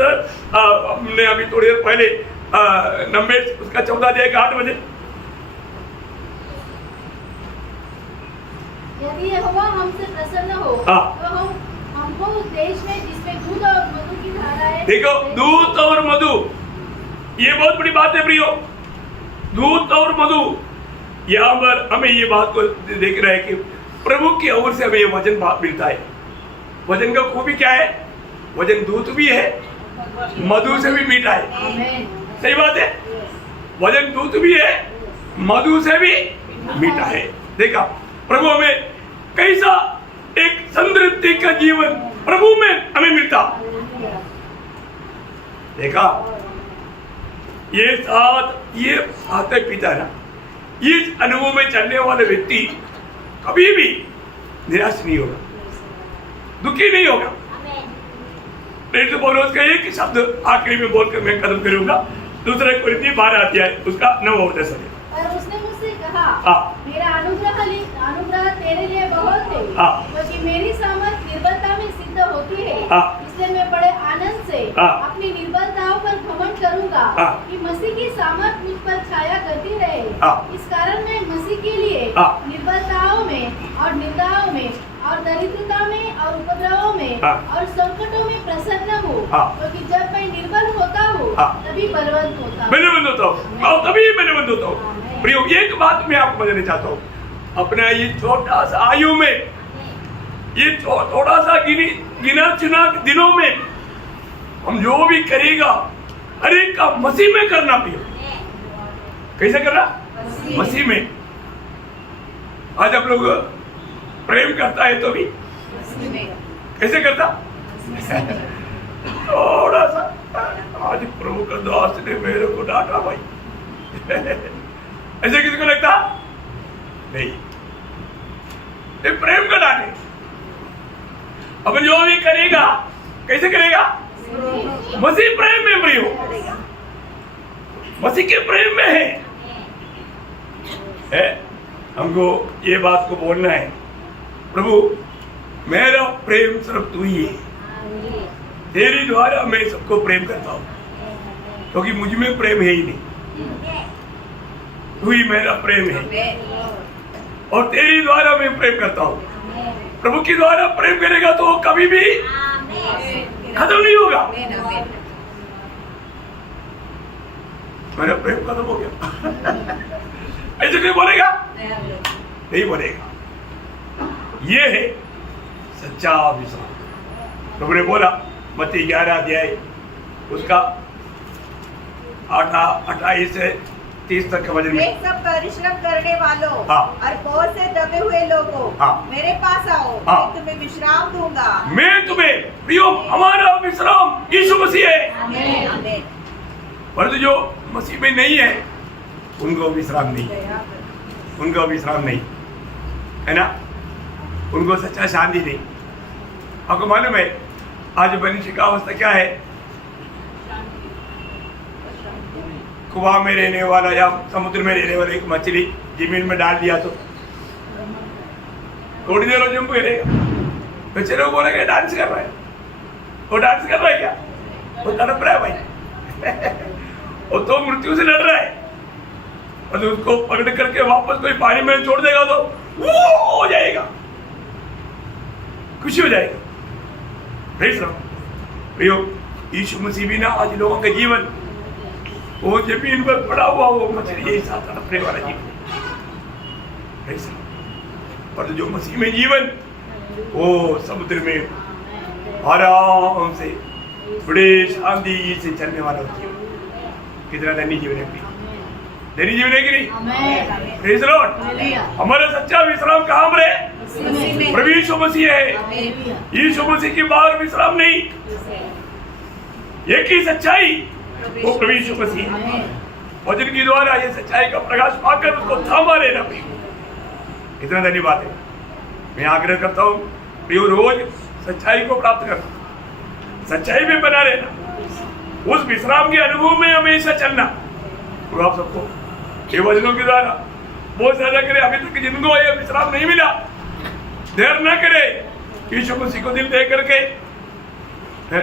हमने अभी थोड़ी देर पहले नंबर उसका 14 अध्याय का 8 बजे। यदि यहोवा हमसे प्रसन्न हो हाँ। तो हमको उस देश में जिसमें दूध और मधु की धाराएं। देखो, दूध और मधु ये बहुत बड़ी बात है प्रियो। दूध और मधु, यहाँ पर हमें ये बात को देख रहे हैं कि प्रभु की ओर से हमें ये वचन मिलता है। वचन का खूबी क्या है? वचन दूध भी है, मधु से भी मीठा है। आमीन। सही बात है, वचन दूध भी है, मधु से भी मीठा है। देखा, प्रभु हमें कैसा एक समृद्धि का जीवन प्रभु में हमें मिलता। देखा, ये साथ पिता ना, इस अनुभव में चलने वाले व्यक्ति कभी भी निराश नहीं होगा, दुखी नहीं होगा। नहीं तो पौलुस का एक शब्द आखिरी में बोलकर मैं खत्म करूंगा। दूसरा कोरिन्थी 12 अध्याय उसका 9वां वचन है। पर उसने मुझसे कहा, मेरा अनुग्रह तेरे लिए बहुत है, क्योंकि मेरी सामर्थ निर्बलता में सिद्ध होती है। इसलिए मैं बड़े आनंद से अपनी निर्बलताओं पर घमंड करूंगा कि मसीह की सामर्थ मुझ पर छाया करती रहे। इस कारण मैं मसीह के लिए निर्बलताओं में और निंदाओं में और दरिद्रता में और उपद्रवों में और संकटों में प्रसन्न हूँ, क्योंकि जब मैं निर्बल होता हूँ तभी बलवंत होता हूँ। तभी बलवंत होता हूँ। प्रियो, एक बात मैं आपको बताना चाहता हूँ। अपना ये छोटा सा आयु में, ये थोड़ा सा गिना चुना दिनों में हम जो भी करेगा हर एक का मसीह में करना। प्रियो, कैसे करना? मसीह में। आज आप लोग प्रेम करता है तो भी कैसे करता? थोड़ा सा। आज प्रभु का दास ने मेरे को डांटा भाई, ऐसे किसी को लगता नहीं? ये प्रेम का डांटे। अब जो भी करेगा कैसे करेगा? मसीह प्रेम में प्रिय हो, मसीह के प्रेम में है। हमको ये बात को बोलना है, प्रभु मेरा प्रेम सिर्फ तू ही है, तेरे द्वारा मैं सबको प्रेम करता हूँ, क्योंकि मुझ में प्रेम है ही नहीं, तू ही मेरा प्रेम है और तेरे द्वारा मैं प्रेम करता हूँ। प्रभु के द्वारा प्रेम करेगा तो कभी भी खत्म नहीं होगा। आमीन, आमीन। मेरा प्रेम खत्म हो गया। ऐसे कोई बोलेगा? नहीं बोलेगा। ये है सच्चा विश्वास। प्रभु ने बोला मत्ती 11 अध्याय उसका 28 से 30 तक का वचन वे में, सब परिश्रम करने वालों हाँ। और बहुत से दबे हुए लोगों, हाँ। मेरे पास आओ, हाँ। मैं तुम्हें विश्राम दूंगा। मैं तुम्हें प्रियो, हमारा विश्राम यीशु मसीह है। आमीन, आमीन। परंतु जो मसीह में नहीं है उनको विश्राम नहीं, उनको विश्राम नहीं है ना, उनको सच्चा शांति नहीं। आपको मालूम है आज मनुष्य का अवस्था क्या है? कुआं में रहने वाला या समुद्र में रहने वाला एक मछली जमीन में डाल दिया तो थोड़ी देर जम गिरेगा। बेचारे को बोलेगा डांस कर रहा है, वो डांस कर रहा है क्या? वो तड़प रहा है भाई। वो तो मृत्यु से लड़ रहा है। और उसको पकड़ करके वापस कोई पानी में छोड़ देगा तो वो हो जाएगा, खुशी हो जाएगा। प्रियो, यीशु मसीह भी ना आज लोगों का जीवन वो जमीन पर पड़ा हुआ वो मछली यही साथ तड़पने वाला जीवन। और जो मसीह में जीवन वो समुद्र में आराम से बड़े शांति से चलने वाला जीवन। कितना धन्य जीवन है, धन्य जीवन है कि नहीं? Praise the Lord. हमारा सच्चा विश्राम कहाँ पर है? प्रभु यीशु मसीह है। यीशु मसीह के बाहर विश्राम नहीं। एक ही सच्चाई वो प्रभु यीशु मसीह है। वचन के द्वारा ये सच्चाई का प्रकाश पाकर उसको थामा लेना पड़ेगा। इतना धन्यवाद है। मैं आग्रह करता हूँ प्रियो, रोज सच्चाई को प्राप्त करना, सच्चाई में बना रहना, उस विश्राम के अनुभव में हमेशा चलना। तो आप सबको ये वचनों के द्वारा बहुत ज्यादा करे। अभी तक जिनको ये विश्राम नहीं मिला, देर न करे, यीशु मसीह को दिल दे करके है।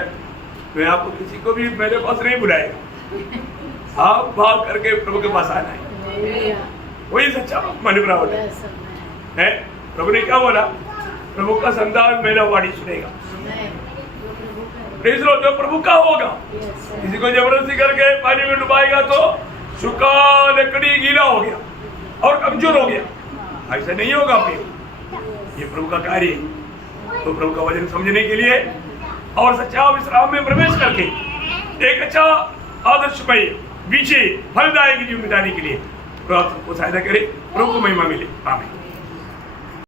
मैं आपको किसी को भी मेरे पास नहीं बुलाएगा, आप भाग करके प्रभु के पास आना है। वही सच्चा मनुष्य होता है। प्रभु ने क्या बोला? प्रभु का संतान मेरा वाणी सुनेगा। Praise the Lord. जो प्रभु का होगा, किसी को जबरदस्ती करके पानी में डुबाएगा तो सूखा लकड़ी गीला हो गया और कमजोर हो गया। ऐसा नहीं होगा। ये प्रभु का कार्य है। तो प्रभु का वचन समझने के लिए और सच्चा विश्राम में प्रवेश करके एक अच्छा आदर्शमय विजय फलदायक जीवन बिताने के लिए प्रभु आपको सहायता करे। प्रभु को महिमा मिले। आमीन।